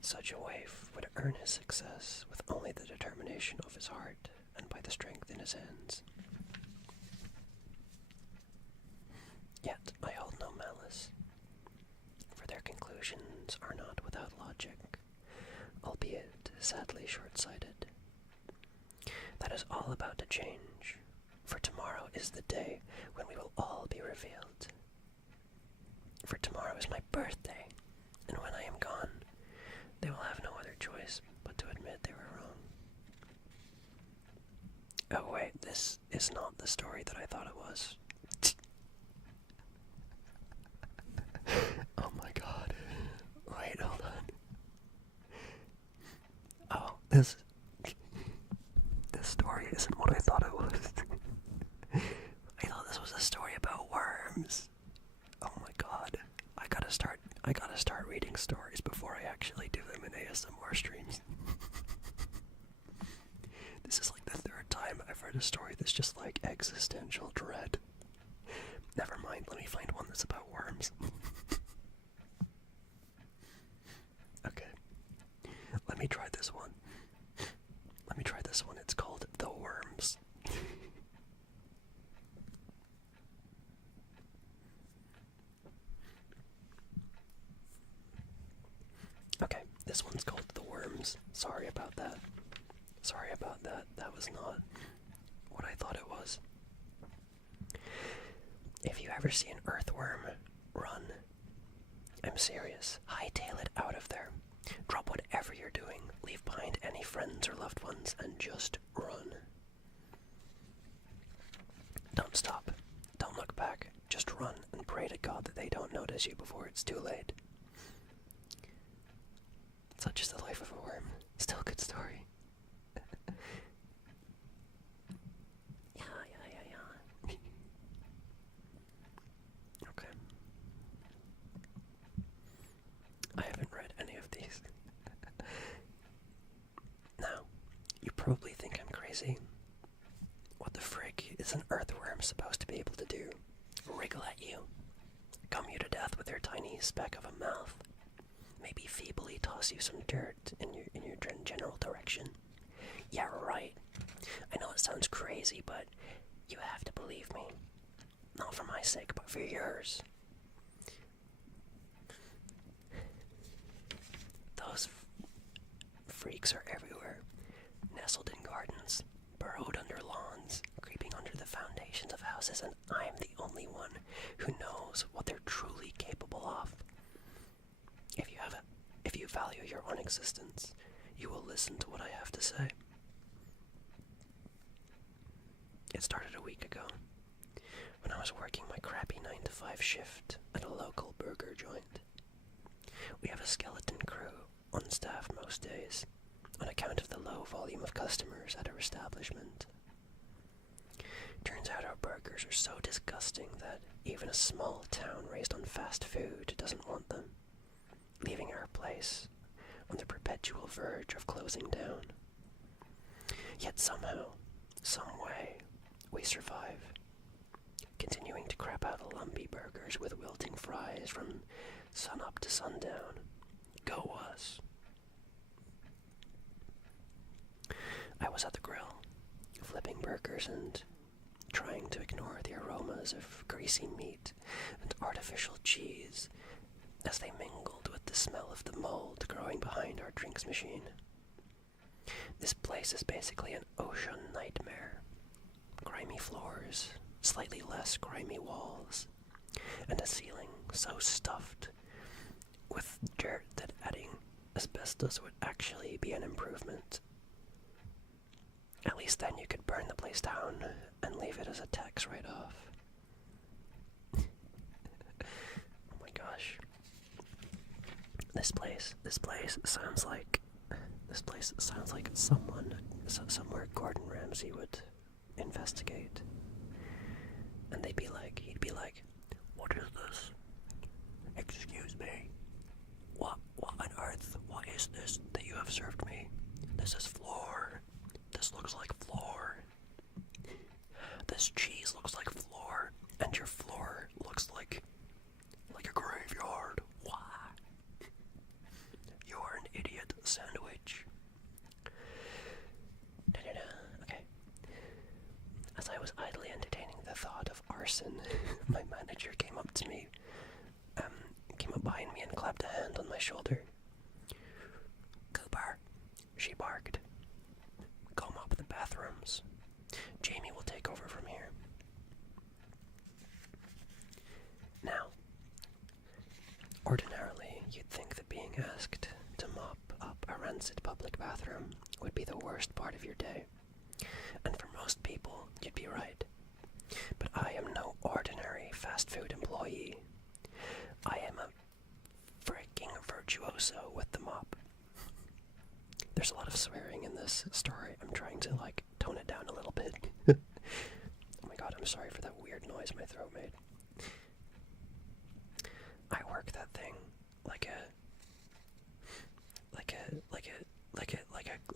such a waif would earn his success with only the determination of his heart and by the strength in his hands. Yet I hold no malice, for their conclusions are not without logic, albeit sadly short-sighted. That is all about to change, for tomorrow is the day when we will all be revealed. For tomorrow is my birthday, and when I am gone, they will have no other choice but to admit they were wrong. Oh wait, this is not the story that I thought it was. Oh my god. Wait, hold on. Oh, this story isn't what I thought it was. I thought this was a story about worms. Oh my god. I gotta start reading stories before I actually do them in ASMR streams. This is like the third time I've read a story that's just like existential dread. Never mind, let me find one that's about worms. Okay. Let me try this one. It's called The Worms. Okay, this one's called The Worms. Sorry about that. That was not what I thought it was. If you ever see an earthworm, run. I'm serious. Hightail it out of there. Drop whatever you're doing. Leave behind any friends or loved ones and just run. Don't stop. Don't look back. Just run and pray to God that they don't notice you before it's too late. Such is the life of a worm. Still a good story. Yeah. Okay. I haven't read any of these. Now, you probably think I'm crazy. What the frick is an earthworm supposed to be able to do? Wriggle at you, gum you to death with their tiny tiny speck of a mouth, maybe feebly toss you some dirt in your general direction. Yeah, right. I know it sounds crazy, but you have to believe me. Not for my sake, but for yours. Those freaks are everywhere, nestled in gardens, burrowed under lawns, creeping under the foundations of houses, and I'm the only one who knows what they're truly capable of. If you value your own existence, you will listen to what I have to say. It started a week ago, when I was working my crappy 9-to-5 shift at a local burger joint. We have a skeleton crew on staff most days, on account of the low volume of customers at our establishment. Turns out our burgers are so disgusting that even a small town raised on fast food doesn't want them, leaving our place on the perpetual verge of closing down. Yet somehow, some way, we survive, continuing to crap out lumpy burgers with wilting fries from sun up to sundown. Go us. I was at the grill, flipping burgers and trying to ignore the aromas of greasy meat and artificial cheese as they mingled with the smell of the mold growing behind our drinks machine. This place is basically an ocean nightmare. Grimy floors, slightly less grimy walls, and a ceiling so stuffed with dirt that adding asbestos would actually be an improvement. At least then you could burn the place down and leave it as a tax write-off. Oh my gosh. This place sounds like somewhere Gordon Ramsay would investigate. And he'd be like, what is this? Excuse me. What on earth? What is this that you have served me? This is floor. This looks like floor. This cheese looks like floor. And your floor looks like a graveyard. Why? You're an idiot sandwich. Okay. As I was idly entertaining the thought of arson, my manager came up behind me and clapped a hand on my shoulder. Cooper, she barked. Go mop the bathrooms. Jamie will take over from here. Now, ordinarily, you'd think that being asked to mop up a rancid public bathroom would be the worst part of your day. And for most people, you'd be right. But I am no ordinary fast food employee. I am a freaking virtuoso with the mop. There's a lot of swearing in this story. I'm trying to, tone it down a little bit. Oh my god, I'm sorry for that weird noise my throat made. I work that thing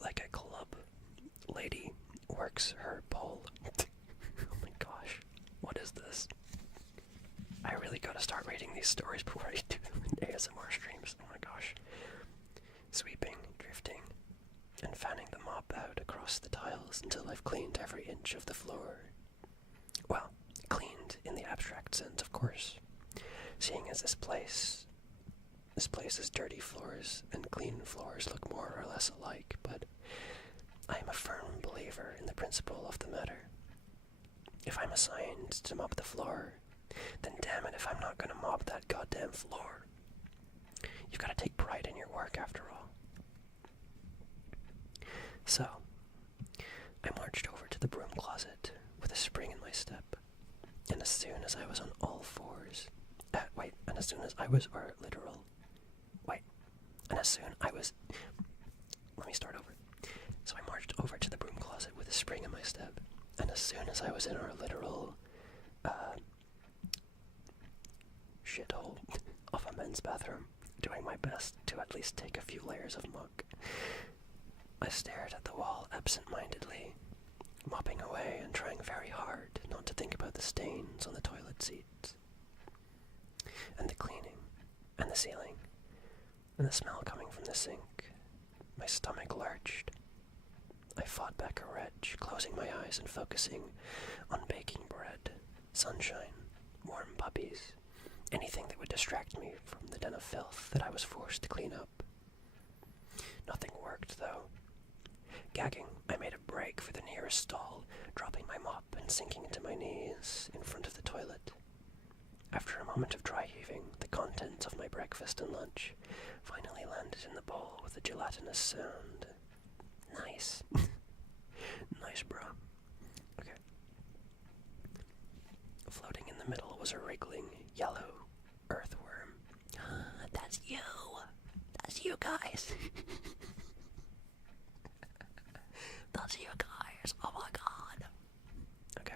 like a club lady works her pole. Oh my gosh, what is this? I really gotta start reading these stories before I do them in ASMR streams. Oh my gosh. Sweeping, drifting, and fanning the mop out across the tiles until I've cleaned every inch of the floor. Well, cleaned in the abstract sense, of course, seeing as this place's dirty floors and clean floors look more or less alike, but I am a firm believer in the principle of the matter. If I'm assigned to mop the floor, then damn it if I'm not gonna mop that goddamn floor. You've gotta take pride in your work after all. So, I marched over to the broom closet with a spring in my step, and as soon as I was on all fours, let me start over. So I marched over to the broom closet with a spring in my step, and as soon as I was in our literal, shithole of a men's bathroom, doing my best to at least take a few layers of muck, I stared at the wall absent-mindedly, mopping away and trying very hard not to think about the stains on the toilet seat, and the cleaning ceiling, and the smell coming from the sink. My stomach lurched. I fought back a retch, closing my eyes and focusing on baking bread, sunshine, warm puppies, anything that would distract me from the den of filth that I was forced to clean up. Nothing worked, though. Gagging, I made a break for the nearest stall, dropping my mop and sinking into my knees in front of the toilet. After a moment of dry heaving, the contents of my breakfast and lunch finally landed in the bowl with a gelatinous sound. Nice. Nice, bro. Okay. Floating in the middle was a wriggling, yellow earthworm. That's you! That's you guys! That's you guys! Oh my god! Okay.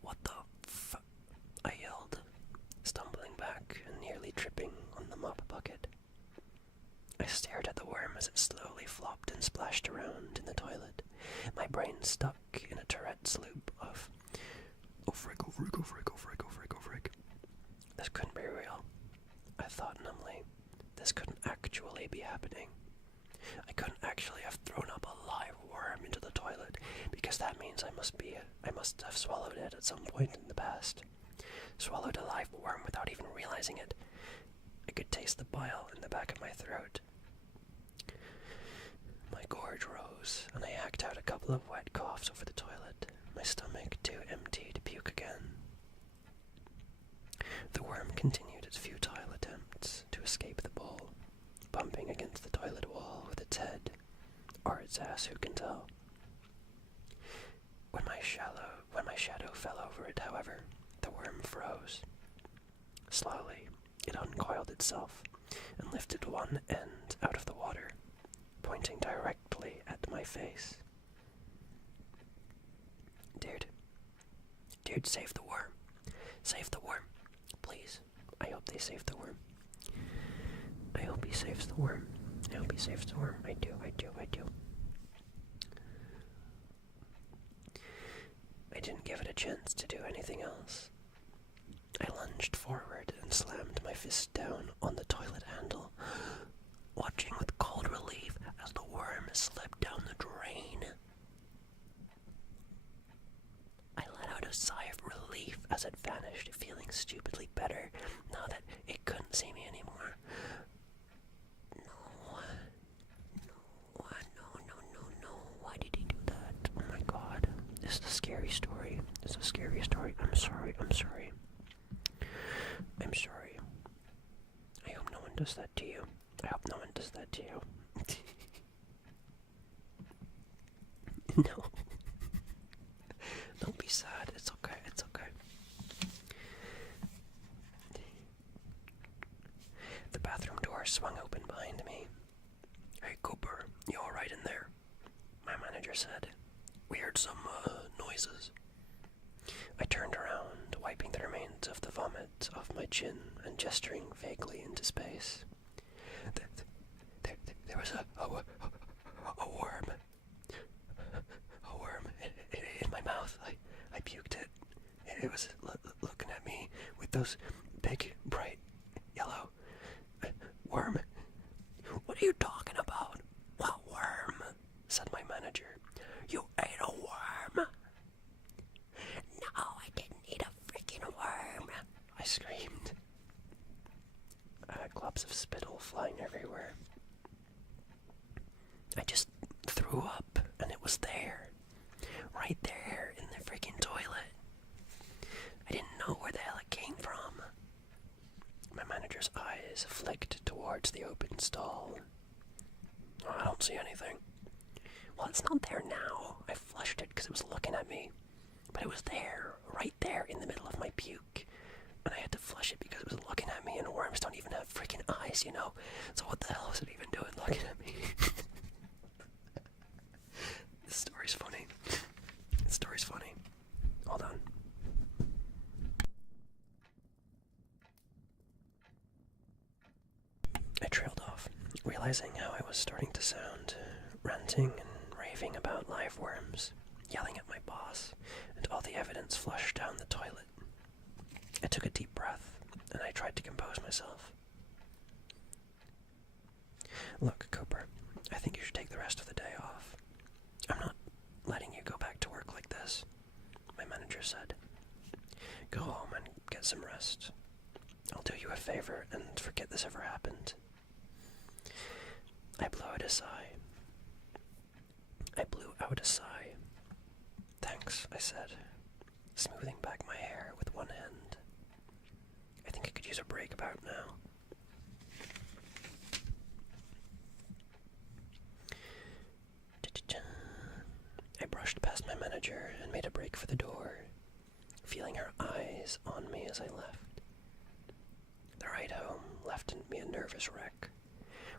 What the f... I yelled, stumbling back and nearly tripping on the mop bucket. I stared at the worm as it slowly flopped and splashed around in the toilet, my brain stuck in a Tourette's loop of, oh frick, oh frick, oh frick, oh frick, oh frick, oh frick. This couldn't be real, I thought numbly. This couldn't actually be happening. I couldn't actually have thrown up a live worm into the toilet, because that means I must have swallowed it at some point in the past. Swallowed a live worm without even realizing it. I could taste the bile in the back of my throat. My gorge rose, and I hacked out a couple of wet coughs over the toilet, my stomach too empty to puke again. The worm continued its futile attempts to escape the bowl, bumping against the toilet wall with its head, or its ass, who can tell. When my shadow fell over it, however, the worm froze. Slowly, it uncoiled itself and lifted one end out of the water, pointing directly at my face. Dude, save the worm. Save the worm. Please. I hope they save the worm. I hope he saves the worm. I hope he saves the worm. I do. I didn't give it a chance to do anything else. I lunged forward and slammed my fist down on the toilet handle, watching with cold relief as the worm slipped down the drain. I let out a sigh of relief as it vanished, feeling stupidly better now that it couldn't see me anymore. No. Why did he do that? Oh my god. This is a scary story. I'm sorry. I'm sorry. I hope no one does that to you. No. Don't be sad. It's okay. The bathroom door swung open behind me. Hey, Cooper, you alright in there? My manager said. We heard some, noises. I turned around, wiping the remains of the vomit off my chin and gesturing vaguely into space. There was a worm. A worm in my mouth. I puked it. It was looking at me with those big, bright, yellow... worm? What are you talking about? What worm? Said my manager. You ate a worm? No, I didn't eat a freaking worm, I screamed. Globs of spittle flying everywhere. I just threw up, and it was there. Right there in the freaking toilet. I didn't know where the hell it came from. My manager's eyes flicked towards the open stall. Oh, I don't see anything. Well, it's not there now. I flushed it because it was looking at me. But it was there, right there in the middle of my puke. And I had to flush it because it was looking at me, and worms don't even have freaking eyes, you know? So what the hell was it even doing looking at me? This story's funny. Hold on. I trailed off, realizing how I was starting to sound, ranting and raving about live worms, yelling at my boss, and all the evidence flushed down the toilet. I took a deep breath and I tried to compose myself. Look, Cooper, I think you should take the rest of the day off. I'm not letting you go back to work like this, my manager said. Go home and get some rest. I'll do you a favor and forget this ever happened. I blew out a sigh. Thanks, I said, smoothing back my hair with one hand. I think I could use a break about now. I brushed past my manager and made a break for the door, feeling her eyes on me as I left. The ride home left me a nervous wreck,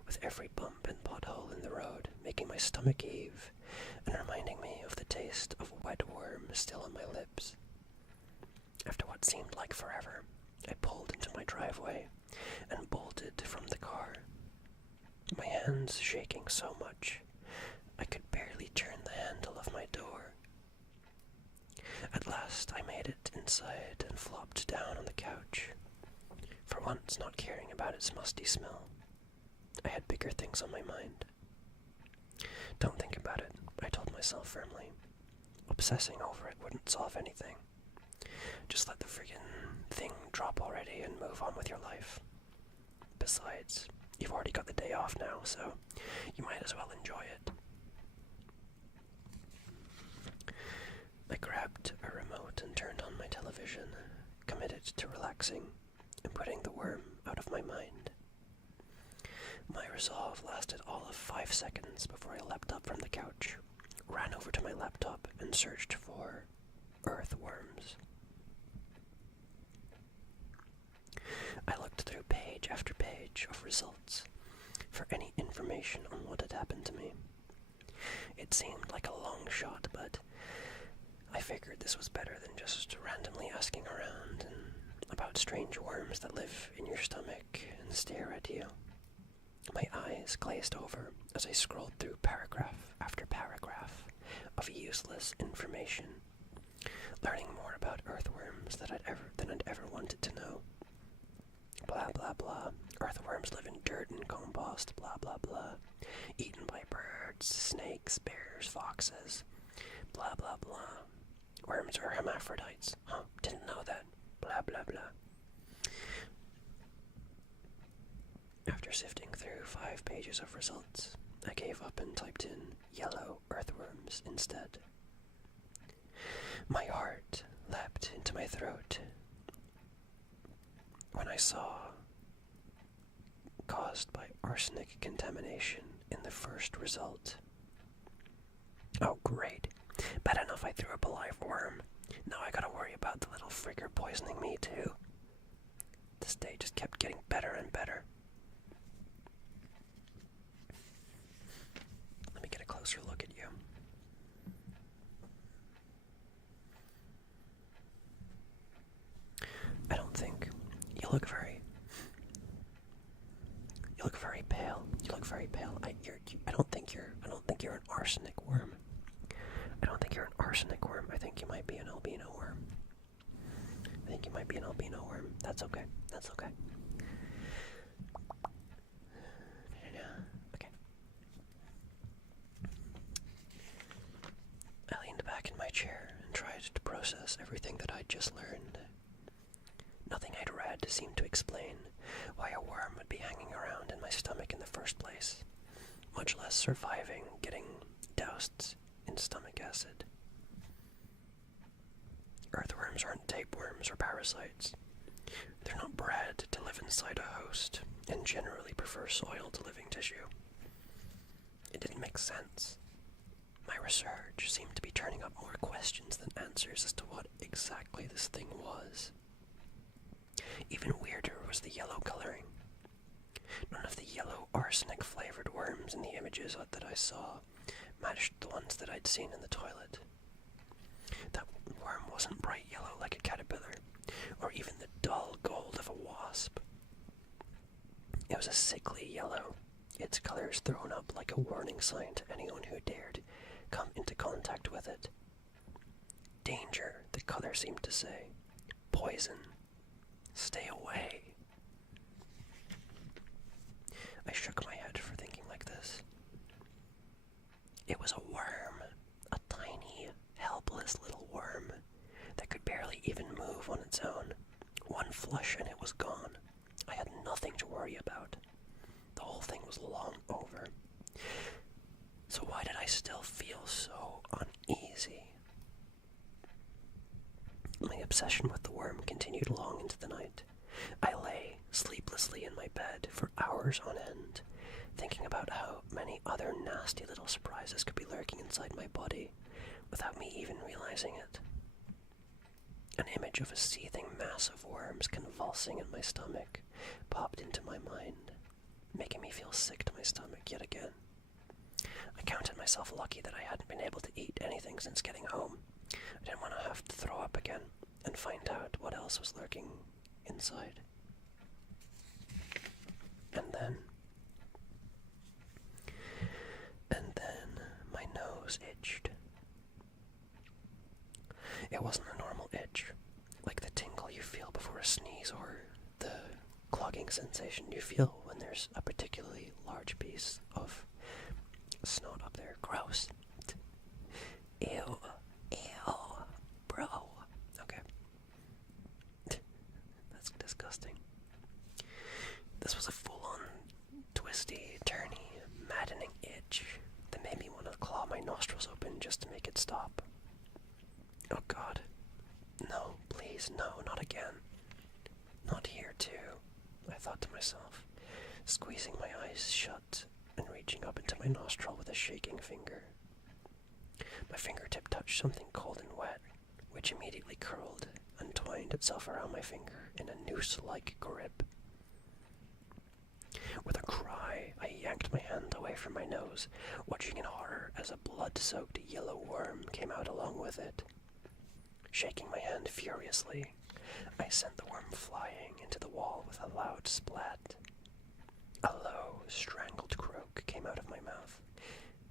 with every bump and pothole in the road making my stomach heave and reminding me of the taste of wet worm still on my lips. After what seemed like forever, I pulled into my driveway and bolted from the car, my hands shaking so much I could barely turn the handle of my door. At last I made it inside and flopped down on the couch, for once not caring about its musty smell. I had bigger things on my mind. Don't think about it, I told myself firmly. Obsessing over it wouldn't solve anything. Just let the friggin' thing drop already and move on with your life. Besides, you've already got the day off now, so you might as well enjoy it. I grabbed a remote and turned on my television, committed to relaxing and putting the worm out of my mind. My resolve lasted all of 5 seconds before I leapt up from the couch, ran over to my laptop, and searched for earthworms. I looked through page after page of results for any information on what had happened to me. It seemed like a long shot, but I figured this was better than just randomly asking around and about strange worms that live in your stomach and stare at you. My eyes glazed over as I scrolled through paragraph after paragraph of useless information, learning more about earthworms than I'd ever wanted to know. Blah blah blah. Earthworms live in dirt and compost. Blah blah blah. Eaten by birds, snakes, bears, foxes. Blah blah blah. Worms are hermaphrodites. Huh, didn't know that. Blah blah blah. After sifting through 5 pages of results, I gave up and typed in yellow earthworms instead. My heart leapt into my throat when I saw caused by arsenic contamination in the first result. Oh great, bad enough I threw up a live worm. Now I gotta worry about the little frigger poisoning me too. This day just kept getting better and better. Let me get a closer look at you. I don't think you look very pale. You look very pale. I don't think you're an arsenic worm. I don't think you're an arsenic worm. I think you might be an albino worm. That's okay. Okay. I leaned back in my chair and tried to process everything that I'd just learned. Nothing I'd read seemed to explain why a worm would be hanging around in my stomach in the first place, much less surviving getting doused in stomach acid. Earthworms aren't tapeworms or parasites. They're not bred to live inside a host, and generally prefer soil to living tissue. It didn't make sense. My research seemed to be turning up more questions than answers as to what exactly this thing was. Even weirder was the yellow coloring. None of the yellow arsenic-flavored worms in the images that I saw matched the ones that I'd seen in the toilet. That worm wasn't bright yellow like a caterpillar, or even the dull gold of a wasp. It was a sickly yellow, its colors thrown up like a warning sign to anyone who dared come into contact with it. Danger, the color seemed to say. Poison. Stay away. one flush and it was gone. I had nothing to worry about. The whole thing was long over. So why did I still feel so uneasy? My obsession with the worm continued long into the night. I lay sleeplessly in my bed for hours on end, thinking about how many other nasty little surprises could be lurking inside my body without me even realizing it. An image of a seething mass of worms convulsing in my stomach popped into my mind, making me feel sick to my stomach yet again. I counted myself lucky that I hadn't been able to eat anything since getting home. I didn't want to have to throw up again and find out what else was lurking inside. And then my nose itched. It wasn't a normal itch, like the tingle you feel before a sneeze or the clogging sensation you feel when there's a particularly large piece of snot up there. Gross. Ew. Ew. Bro. Okay. That's disgusting. This was a full-on, twisty, turny, maddening itch that made me want to claw my nostrils open just to make it stop. Oh God. No, please, no, not again. Not here, too, I thought to myself, squeezing my eyes shut and reaching up into my nostril with a shaking finger. My fingertip touched something cold and wet, which immediately curled and twined itself around my finger in a noose-like grip. With a cry, I yanked my hand away from my nose, watching in horror as a blood-soaked yellow worm came out along with it. Shaking my hand furiously, I sent the worm flying into the wall with a loud splat. A low, strangled croak came out of my mouth.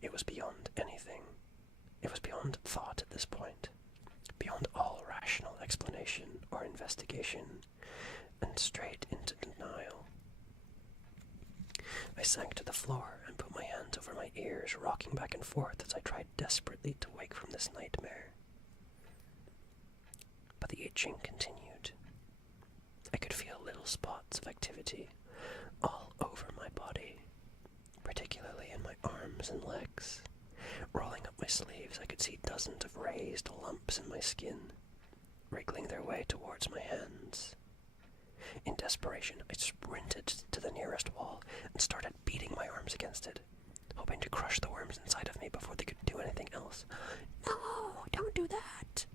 It was beyond anything. It was beyond thought at this point, beyond all rational explanation or investigation, and straight into denial. I sank to the floor and put my hands over my ears, rocking back and forth as I tried desperately to wake from this nightmare. But the itching continued. I could feel little spots of activity all over my body, particularly in my arms and legs. Rolling up my sleeves, I could see dozens of raised lumps in my skin, wriggling their way towards my hands. In desperation, I sprinted to the nearest wall and started beating my arms against it, hoping to crush the worms inside of me before they could do anything else. No, don't do that!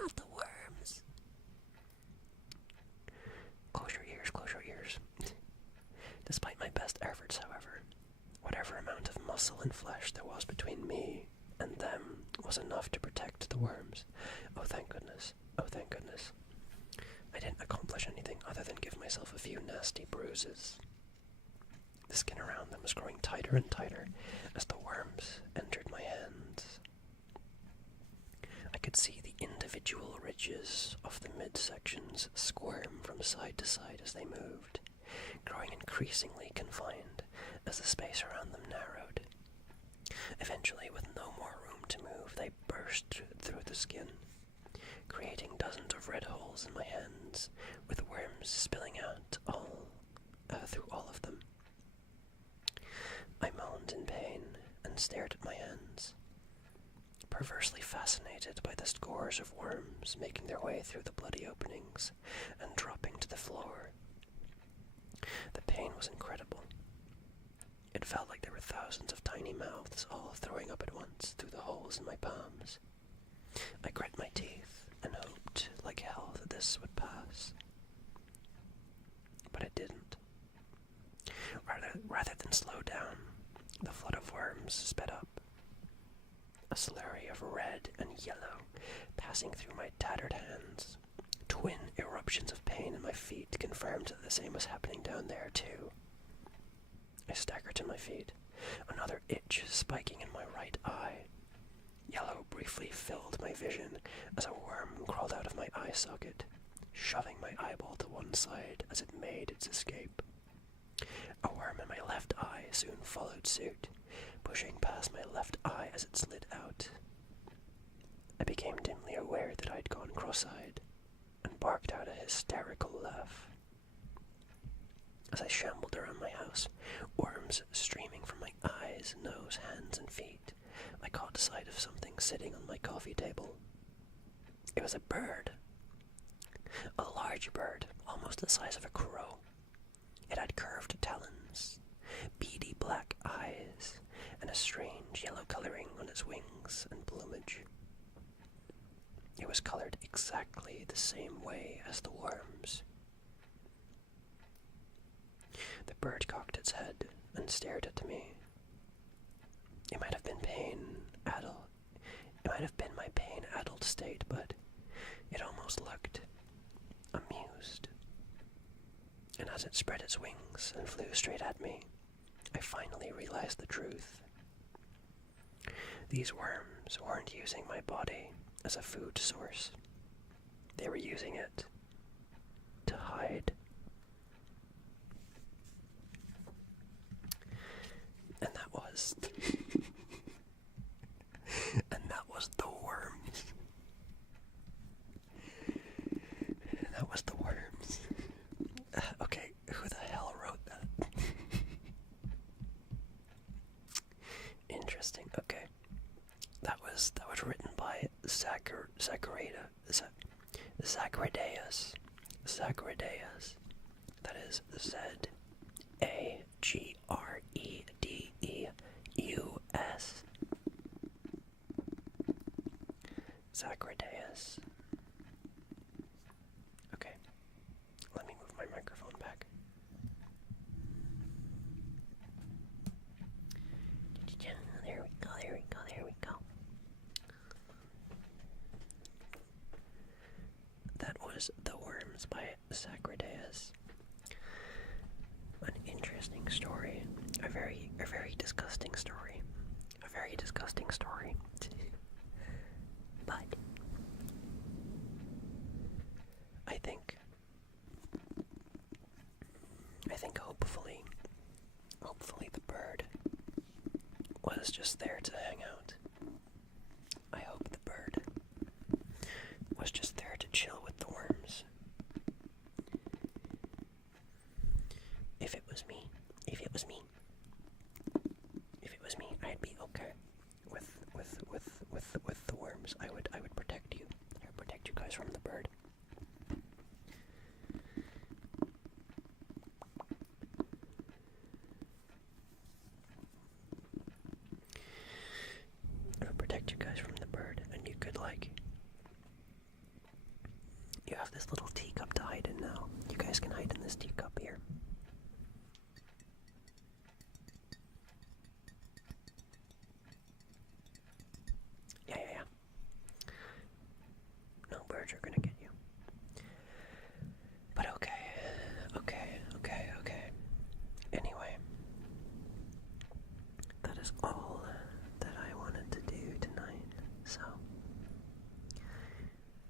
Not the worms. Close your ears, close your ears. Despite my best efforts, however, whatever amount of muscle and flesh there was between me and them was enough to protect the worms. Oh, thank goodness. Oh, thank goodness. I didn't accomplish anything other than give myself a few nasty bruises. The skin around them was growing tighter and tighter as the worms entered my hands. I could see the individual ridges of the midsections squirm from side to side as they moved, growing increasingly confined as the space around them narrowed. Eventually, with no more room to move, they burst through the skin, creating dozens of red holes in my hands, with worms spilling out through all of them. I moaned in pain and stared at my hands, perversely fascinated by the scores of worms making their way through the bloody openings and dropping to the floor. The pain was incredible. It felt like there were thousands of tiny mouths all throwing up at once through the holes in my palms. I grit my teeth and hoped like hell that this would pass. But it didn't. Rather than slow down, the flood of worms sped up. A slurry of red and yellow passing through my tattered hands. Twin eruptions of pain in my feet confirmed that the same was happening down there too. I staggered to my feet, another itch spiking in my right eye. Yellow briefly filled my vision as a worm crawled out of my eye socket, shoving my eyeball to one side as it made its escape. A worm in my left eye soon followed suit, pushing past my left eye as it slid out. I became dimly aware that I'd gone cross-eyed and barked out a hysterical laugh. As I shambled around my house, worms streaming from my eyes, nose, hands, and feet, I caught sight of something sitting on my coffee table. It was a bird. A large bird, almost the size of a crow. It had curved talons, beady black eyes, and a strange yellow coloring on its wings and plumage. It was colored exactly the same way as the worms. The bird cocked its head and stared at me. It might have been my pain addled state, but it almost looked amused. And as it spread its wings and flew straight at me, I finally realized the truth. These worms weren't using my body as a food source. They were using it to hide. And that was the worms. That was the worms. Okay, who the hell wrote that? Interesting. Okay, that was written by Zacharias. That is Zagredeus. Zacharias. Okay, let me move my microphone back. There we go. That was The Worms by Zacharias. An interesting story. A very disgusting story. A very disgusting story. But I think hopefully the bird was just there to hang out. I hope the bird was just there to chill with the worms. If it was me, I'd be okay with the worms. I would protect you. I would protect you guys from the bird. And you could you have this little teacup to hide in now. You guys can hide in this teacup here. Yeah. No birds are gonna get you. But okay. Anyway, that is all that I wanted to do tonight. So,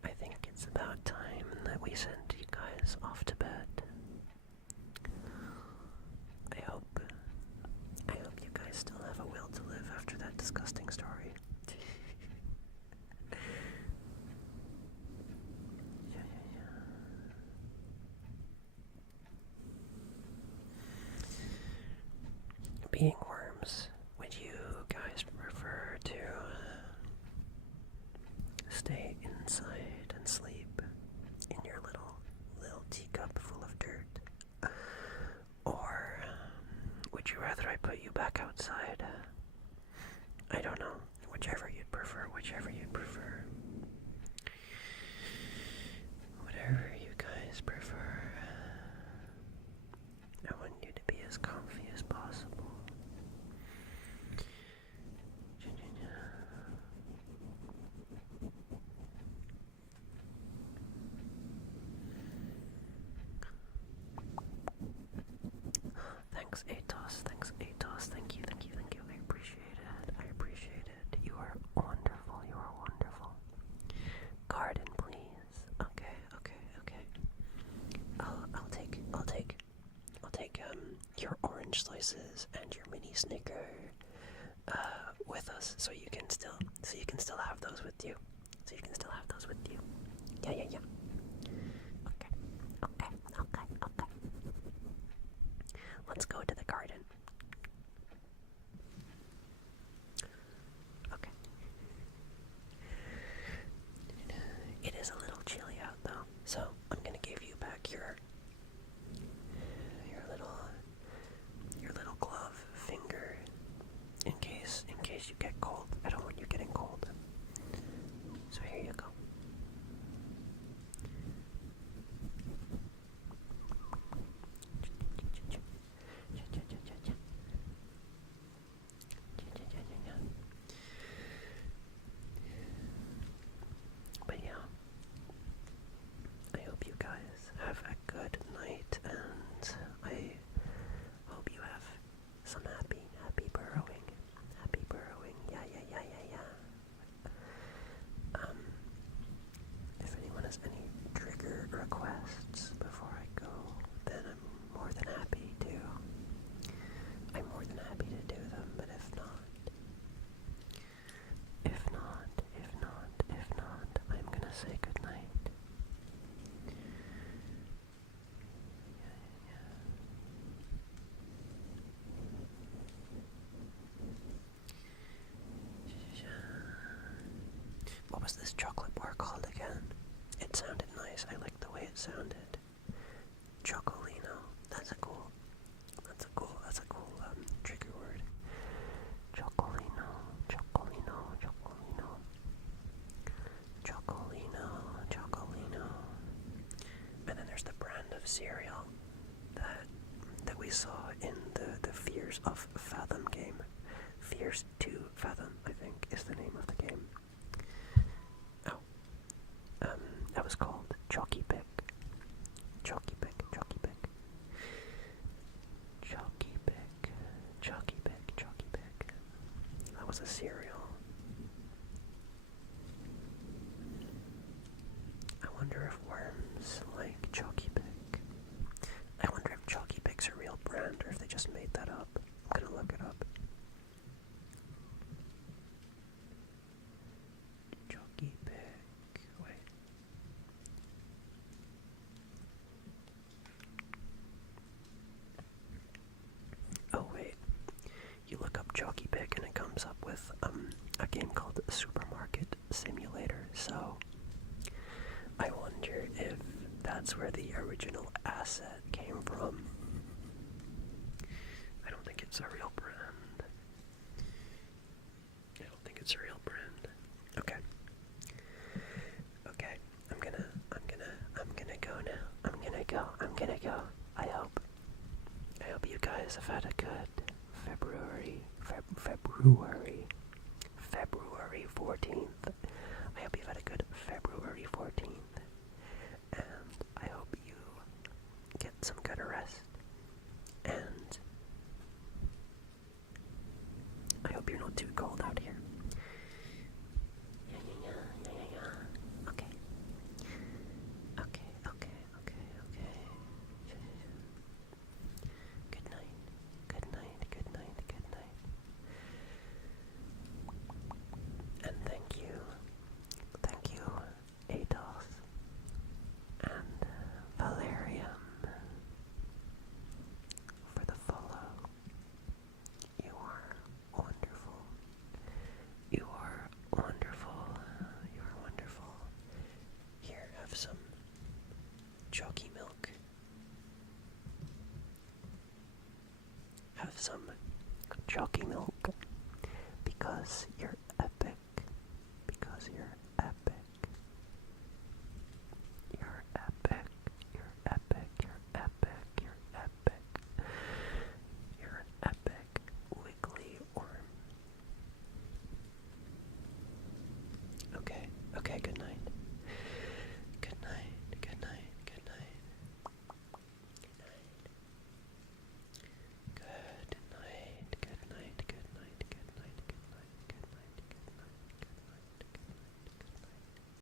I think it's about time that we sent you guys off to bed. I hope you guys still have a will to live after that disgusting story. Yeah. Being worms, would you guys prefer to stay inside and sleep in your little teacup full of dirt? Or would you rather I put you back outside? I don't know. Whichever you'd prefer. Whatever you guys prefer. I want you to be as comfy as possible. Thanks, Atos. Thank you. I appreciate it. You are wonderful. Garden, please. Okay. I'll take your orange slices and your mini Snicker with us, so you can still have those with you. Yeah. let's go to the garden. Okay. It is a little chilly out though, so I'm gonna give you back your little glove finger in case you get cold. I don't want you getting cold. So here you go. But yeah, I hope you guys have a good night, and I hope you have some happy burrowing. Happy burrowing. Yeah. If anyone has any trigger requests before I go, then I'm more than happy to. I'm more than happy to do them, but if not, I'm gonna say goodnight. What was this chocolate bar called again? It sounded nice. I like the way it sounded. Chocolino. That's a cool trigger word. Chocolino. And then there's the brand of cereal that we saw in the Fears of Fathom game. Fears to Fathom, I think, is the name of the game. That was called Chalky Pick. That was a cereal. I wonder if worms like Chalky Pick. I wonder if Chalky Pick's a real brand or if they just made that up. I'm gonna look it up. Chalky Pick. Wait. Oh wait. You look up Chalky Pick and it comes up with a game called Supermarket Simulator. So I wonder if that's where the original asset came from. I don't think it's a real brand. Okay. I'm gonna go. I hope you guys have had a good February 14th. I hope you've had a good February 14th. And I hope you get some good rest. And I hope you're not too cold out here. Yeah. Okay. Good night. And thank you, Ados and Valerium, for the follow. You are wonderful. Here, have some chalky milk. Have some chalky milk.